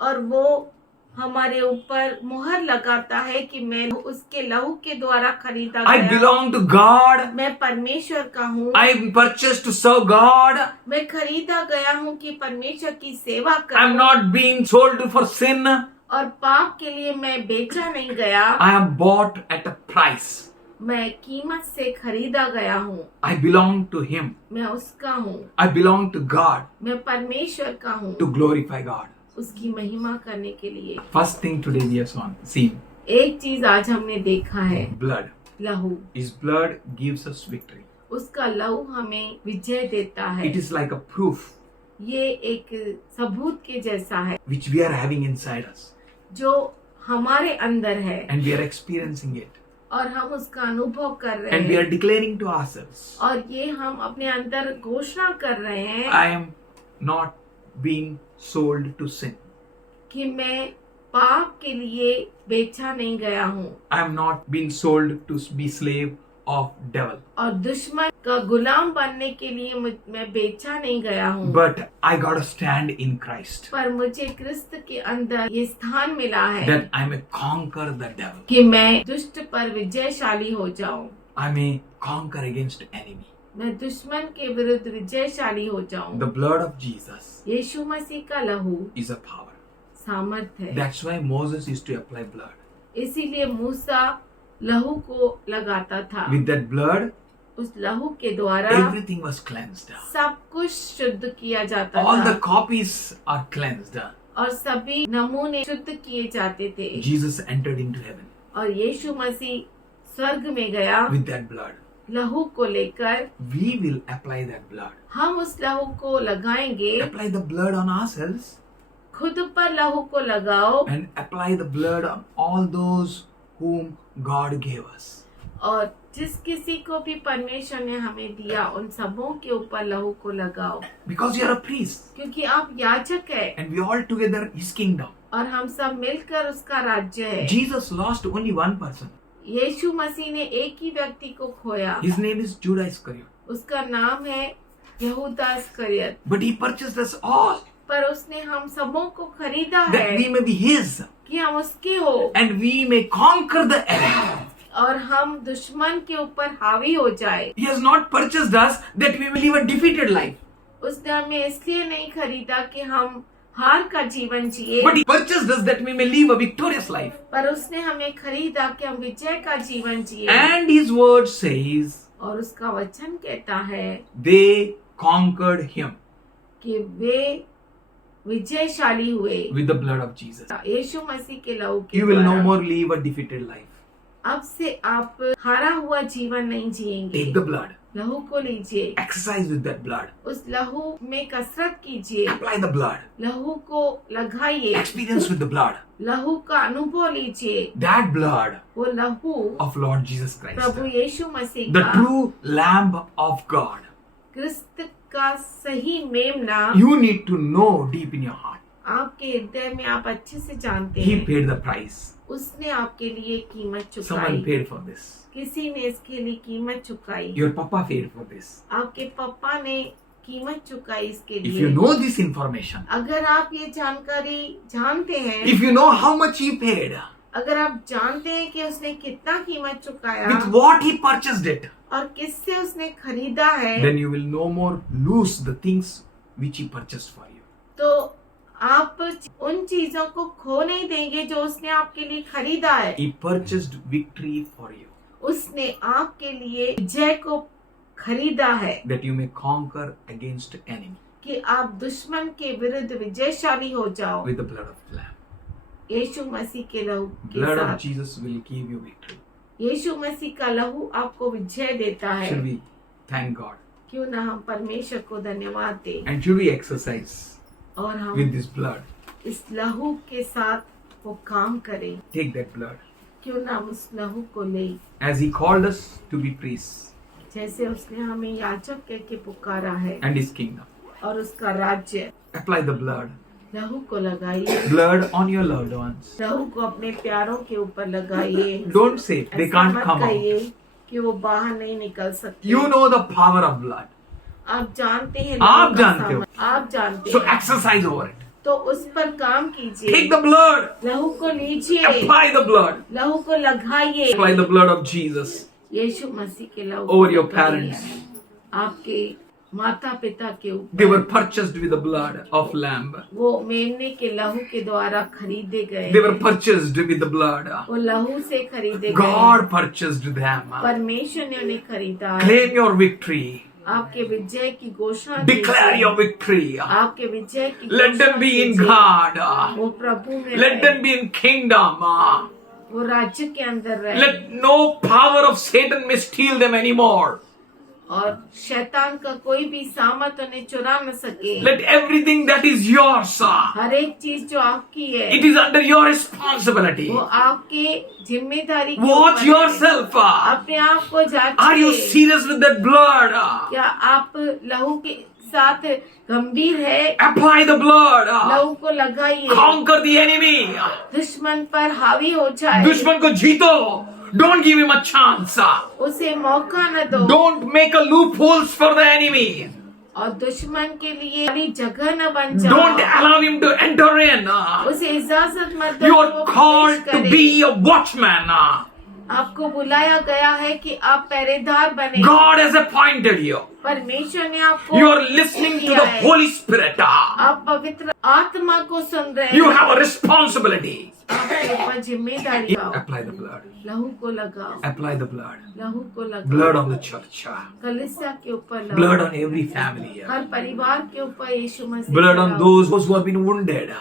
और वो हमारे ऊपर मुहर लगाता है कि मैं उसके लहू के द्वारा खरीदा I गया। belong to God. मैं परमेश्वर का हूँ। I am purchased to serve God. मैं खरीदा गया हूँ कि परमेश्वर की सेवा I am करूँ not being sold for sin. और पाप के लिए मैं बेचा नहीं गया। I am bought at a price. मैं कीमत से खरीदा गया हूँ। I belong to Him. मैं उसका हूँ। I belong to God मैं परमेश्वर का हूँ, to glorify God. उसकी महिमा करने के लिए। First thing today we have seen एक चीज आज हमने देखा है, Blood. लहू। His blood gives us victory. उसका लहू हमें विजय देता है। It is like a proof ये एक सबूत के जैसा है which we are having inside us, जो हमारे अंदर है and we are experiencing it, और हम उसका अनुभव कर रहे and we are हैं, declaring to ourselves, और ये हम अपने अंदर घोषणा कर रहे हैं I am not being sold to sin. कि मैं पाप के लिए बेचा नहीं गया हूँ I am not being sold to be slave of devil, और दुश्मन का गुलाम बनने के लिए मैं बेचा नहीं गया हूँ, but I got to stand in Christ, पर मुझे क्रिस्त के अंदर ये स्थान मिला है that I may conquer the devil. कि मैं दुष्ट पर विजयशाली हो जाऊं, I may conquer against enemy. मैं दुश्मन के विरुद्ध विजयशाली हो जाऊं। The blood of Jesus यीशु मसीह का लहू is a power. सामर्थ है। That's why Moses used to apply blood. इसीलिए मूसा लहू को लगाता था। With that blood, उस लहू के द्वारा everything was cleansed. सब कुछ शुद्ध किया जाता All the था copies are cleansed. और सभी नमूने शुद्ध किए जाते थे। Jesus entered into heaven और यीशु मसीह स्वर्ग में गया with that blood. लहू को लेकर। We will apply that blood. हम उस लहू को लगाएंगे। Apply the blood on ourselves खुद पर लहू को लगाओ and apply the blood on all those whom God gave us. और जिस किसी को भी परमेश्वर ने हमें दिया उन सबों के ऊपर लहू को लगाओ, Because you are a priest क्योंकि आप याजक है and we all together His kingdom. और हम सब मिलकर उसका राज्य है। Jesus lost only one person. यीशु मसीह ने एक ही व्यक्ति को खोया, His name is Judas Iscariot. उसका नाम है यहूदा इस्करियत, But He purchased us all पर उसने हम सबों को खरीदा that है we may be His कि हम उसके हो and we may conquer the enemy. और हम दुश्मन के ऊपर हावी हो जाए। He has not purchased us that we will live a defeated life. उसने हमें इसलिए नहीं खरीदा कि हम हार का जीवन जिए, But He purchased us that we may live a victorious life. पर उसने हमें खरीदा कि हम विजय का जीवन जिए। And His word says और उसका वचन कहता है they conquered Him कि वे विजयशाली हुए with the blood of Jesus. यीशु मसीह के लहू के You will no द्वारा। more live a defeated life. अब से आप हारा हुआ जीवन नहीं जिएंगे। Take the blood. लहू को लीजिए, Exercise with that blood. उस लहू में कसरत कीजिए, Apply the blood. लहू को लगाइए, Experience with the blood. लहू का अनुभव लीजिए। That blood वो लहू of Lord Jesus Christ. Prabhu Yeshu Masih The का, true Lamb of God. क्रिस्त का सही मेमना You need to know deep in your heart. आपके हृदय में आप अच्छे से जानते He हैं। paid the price. उसने आपके लिए कीमत Someone चुकाई, paid for this. किसी ने इसके लिए कीमत चुकाई। Your papa paid for this. आपके पापा ने कीमत चुकाई इसके If लिए। you know this information, अगर आप ये जानकारी जानते हैं, if you know how much He paid, अगर आप जानते हैं कि उसने कितना कीमत चुकाया with what He purchased it, और किससे उसने खरीदा है, then you will no more lose the things which He purchased for you. तो आप उन चीजों को खो नहीं देंगे जो उसने आपके लिए खरीदा है। He purchased victory for you, उसने आपके लिए विजय को खरीदा है that you may conquer against enemy कि आप दुश्मन के विरुद्ध विजयशाली हो जाओ। with the blood of Lamb. यीशु मसीह के लहू के Blood of साथ। Jesus will give you victory. यीशु मसीह का लहू आपको विजय देता है। Should we thank God क्यों ना हम परमेश्वर को धन्यवाद दें and should we exercise और हम with this blood? इस लहू के साथ वो काम करें। Take that blood. क्यों ना हम उस लहू को ले, As He called us to be priests जैसे उसने हमें याजक कह के पुकारा है and His kingdom. और उसका राज्य। Apply the blood. लहू को लगाइए, Blood on your loved ones. लहू को अपने प्यारों के ऊपर लगाइए। Don't say they ऐसा can't मत come out. कहिए कि वो बाहर नहीं निकल सकते। You know the power of blood. आप जानते हैं, आप लहू का जानते हो। सामर्थ- आप जानते So हैं, exercise over it. तो उस पर काम कीजिए। Take the blood. लहू को लीजिए, Apply the blood. लहू को लगाइए। Apply the blood of Jesus यीशु मसीह के लहू over को your लगाइए। parents. आपके माता पिता के They were ऊपर purchased with the blood of Lamb. वो मेमने के लहू के द्वारा खरीदे गए They were हैं। purchased with the blood. वो लहू से खरीदे गए। God purchased them. परमेश्वर ने उन्हें खरीदा है। Claim your victory. आपके विजय की घोषणा Declare कीजिए। your victory. आपके विजय की Let them घोषणा be in कीजिए। God. वो प्रभु में Let है। them be in kingdom. वो राज्य के अंदर रहे। Let no power of Satan may steal them anymore. और शैतान का कोई भी सामर्थ उन्हें चुरा न सके। Let everything that is yours, हर एक चीज जो आपकी है it is under your responsibility. वो आपके जिम्मेदारी के Watch ऊपर है। yourself. अपने आप को Are you जांचिए। serious with that blood? क्या आप लहू के साथ गंभीर है? Apply the blood. लहू को लगाइए, Conquer the enemy. दुश्मन पर हावी हो जाए, दुश्मन को जीतो. Don't give him a chance. उसे मौका न दो। Don't make a loopholes for the enemy. और दुश्मन के लिए खाली जगह न बन Don't जाओ। allow him to enter in. उसे इजाजत मत दो You कि are वो called प्रवेश to करे। be a watchman. आपको बुलाया गया है कि आप पहरेदार बने। God has appointed you. परमेश्वर ने आपको You are listening to किया the है। Holy Spirit. आप पवित्र आत्मा को सुन रहे You हैं। have a responsibility. आपके ऊपर जिम्मेदारी लगाओ। Apply the blood. लहू को लगाओ, Apply the blood. लहू को लगाओ। Blood on the church. कलीसिया के ऊपर लगाओ। Blood on every family here. हर परिवार के ऊपर यीशु मसीह Blood लगाओ। on those who have been wounded.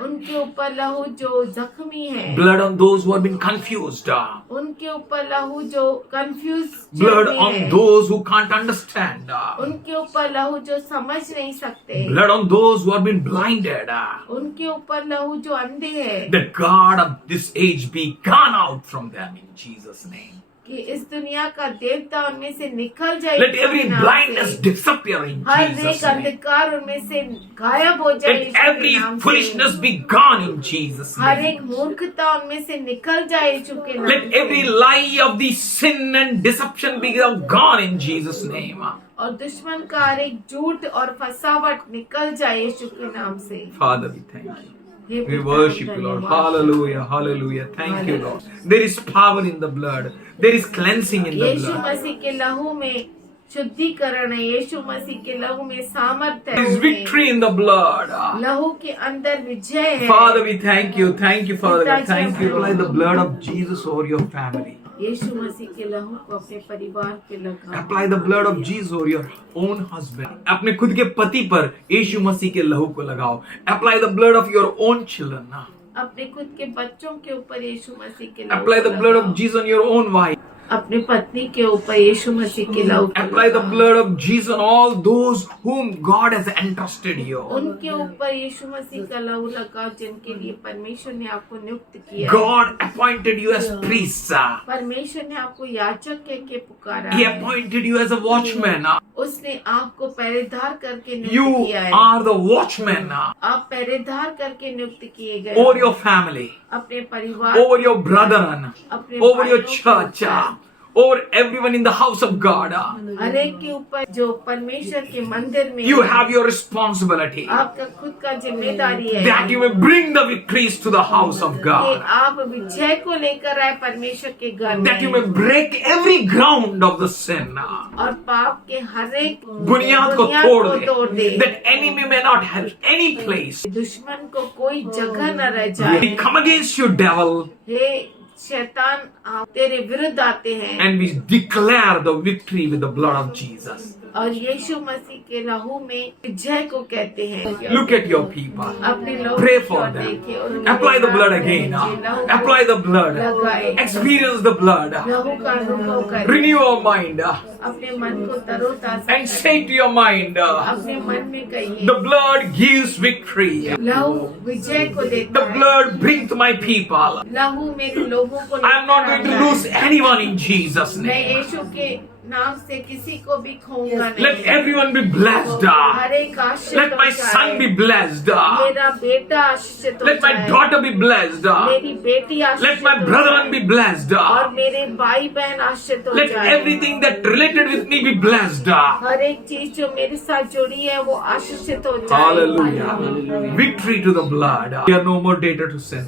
उनके ऊपर लहू जो जख्मी है। Blood on those who have been confused. उनके ऊपर लहू जो confuse Blood on those who can't understand. उनके ऊपर लहू जो समझ नहीं सकते। Blood on those who have been blinded. उनके ऊपर लहू जो अंधे हैं। The God of this age be gone out from them in Jesus' name. कि इस दुनिया का देवता उनमें से निकल जाए। Let every यीशु के नाम blindness से। disappear in हर Jesus' एक name. अंधकार उनमें से गायब हो जाए। Let यीशु के every नाम से। foolishness be gone in Jesus' her name. एक मूर्खता उनमें से निकल जाए यीशु के नाम Let every से। lie of the sin and deception be gone in Jesus' name. और दुश्मन का हर एक झूठ और फसावट निकल जाए यीशु के नाम से। Father, we thank you. Hey We पिता, worship you, Lord. धन्यवाद। Hallelujah, hallelujah. Thank you, Lord. There is power in the blood. There is cleansing in the Yeshu blood. मसीह के लहू में शुद्धिकरण है। यीशु मसीह के लहू में सामर्थ्य There is है। victory in the blood. लहू के अंदर विजय है। Father, we thank you. Thank you, Father. पिताजी, Thank you. हम Apply the blood of Jesus over your family. यीशु मसीह के लहू को अपने परिवार पे लगाओ। Apply the blood of Jesus over your own husband. अपने खुद के पति पर यीशु मसीह के लहू को लगाओ. Apply the blood of your own children. अपने खुद के बच्चों के ऊपर यीशु मसीह के लहू Apply को the blood लगाओ। of Jesus on your own wife. अपने पत्नी के ऊपर यीशु मसीह के लहू को Apply the लगाओ। blood of Jesus on all those whom God has entrusted you. उनके ऊपर यीशु मसीह का लहू लगाओ जिनके लिए परमेश्वर ने आपको नियुक्त किया है। God appointed you as priests. परमेश्वर ने आपको याजक कह के पुकारा He है। appointed you as a watchman. उसने आपको पहरेदार करके नियुक्त You किया है। are the watchman आप पहरेदार करके नियुक्त किए गए over हो। your family, अपने परिवार, over your brethren, अपने over your भाइयों के church, ऊपर, over everyone in the house of God. हर एक के ऊपर जो परमेश्वर के मंदिर में You है। have your responsibility आपका खुद का जिम्मेदारी है that you may bring the victories to the house of कि God, आप विजय को लेकर आए परमेश्वर के घर that you में may break every ground of the sin. और पाप के हर एक बुनियाद को तोड़ दे, दे। that enemy may not have any place. दुश्मन को कोई जगह न रह जाए। We come against you, devil, हे शैतान, आप तेरे विरुद्ध आते हैं and we declare the victory with the blood of Jesus. और यीशु मसीह के लहू में विजय को कहते हैं। Look at your people. अपने लोगों Pray की for ओर them. देखें, उनके Apply the blood हाथ again. में लहू को Apply the blood. लगाए। Experience the blood. लहू का अनुभव करें। Renew your mind अपने मन को तरोताजा and करें। say to your mind, अपने मन में कहिए, the blood gives victory. लहू विजय को देता The है। blood brings my people. लहू मेरे लोगों को I am not going to lose anyone in Jesus' मैं name. यीशु के नाम से किसी को भी खोऊंगा Let नहीं। everyone be blessed. हर एक आशीषित Let my हो जाए। son be blessed. मेरा बेटा आशीषित हो Let my जाए। daughter be blessed. मेरी बेटी आशीषित Let my हो brethren जाए। be blessed. और मेरे भाई बहन आशीषित हो Let जाए। everything that related with me be blessed. हर एक चीज जो मेरे साथ जुड़ी है वो आशीषित हो जाए। Hallelujah. Victory to the blood. We are no more debtor to sin.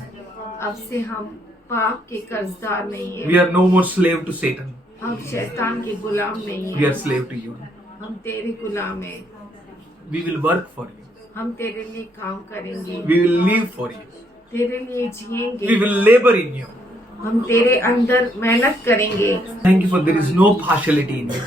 अब से हम पाप के कर्जदार नहीं We है। are no more slave to Satan. हम शैतान के गुलाम नहीं We है। are slave to you. हम तेरे गुलाम हैं। We will work for you. हम तेरे लिए काम करेंगे। We will live for you. तेरे लिए We जिएंगे। will labor in you. हम तेरे अंदर मेहनत करेंगे। Thank you for there is no partiality in you.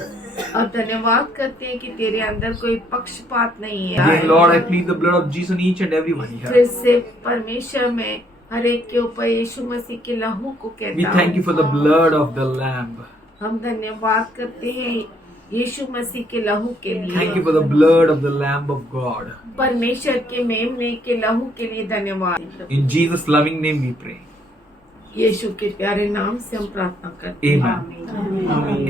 और धन्यवाद करते हैं कि तेरे अंदर कोई पक्षपात नहीं Dear है। Lord, I plead the blood of Jesus on each and every one फिर here. से परमेश्वर में हर एक के ऊपर यीशु मसीह के लहू को We कहता thank you for the blood of the Lamb. हम धन्यवाद करते हैं यीशु मसीह के लहू के Thank you लिए, for the blood of the Lamb of God. परमेश्वर के मेमने के लहू के लिए धन्यवाद। In Jesus' loving name we pray. यीशु के प्यारे नाम से हम प्रार्थना करते हैं। Amen. आमीन।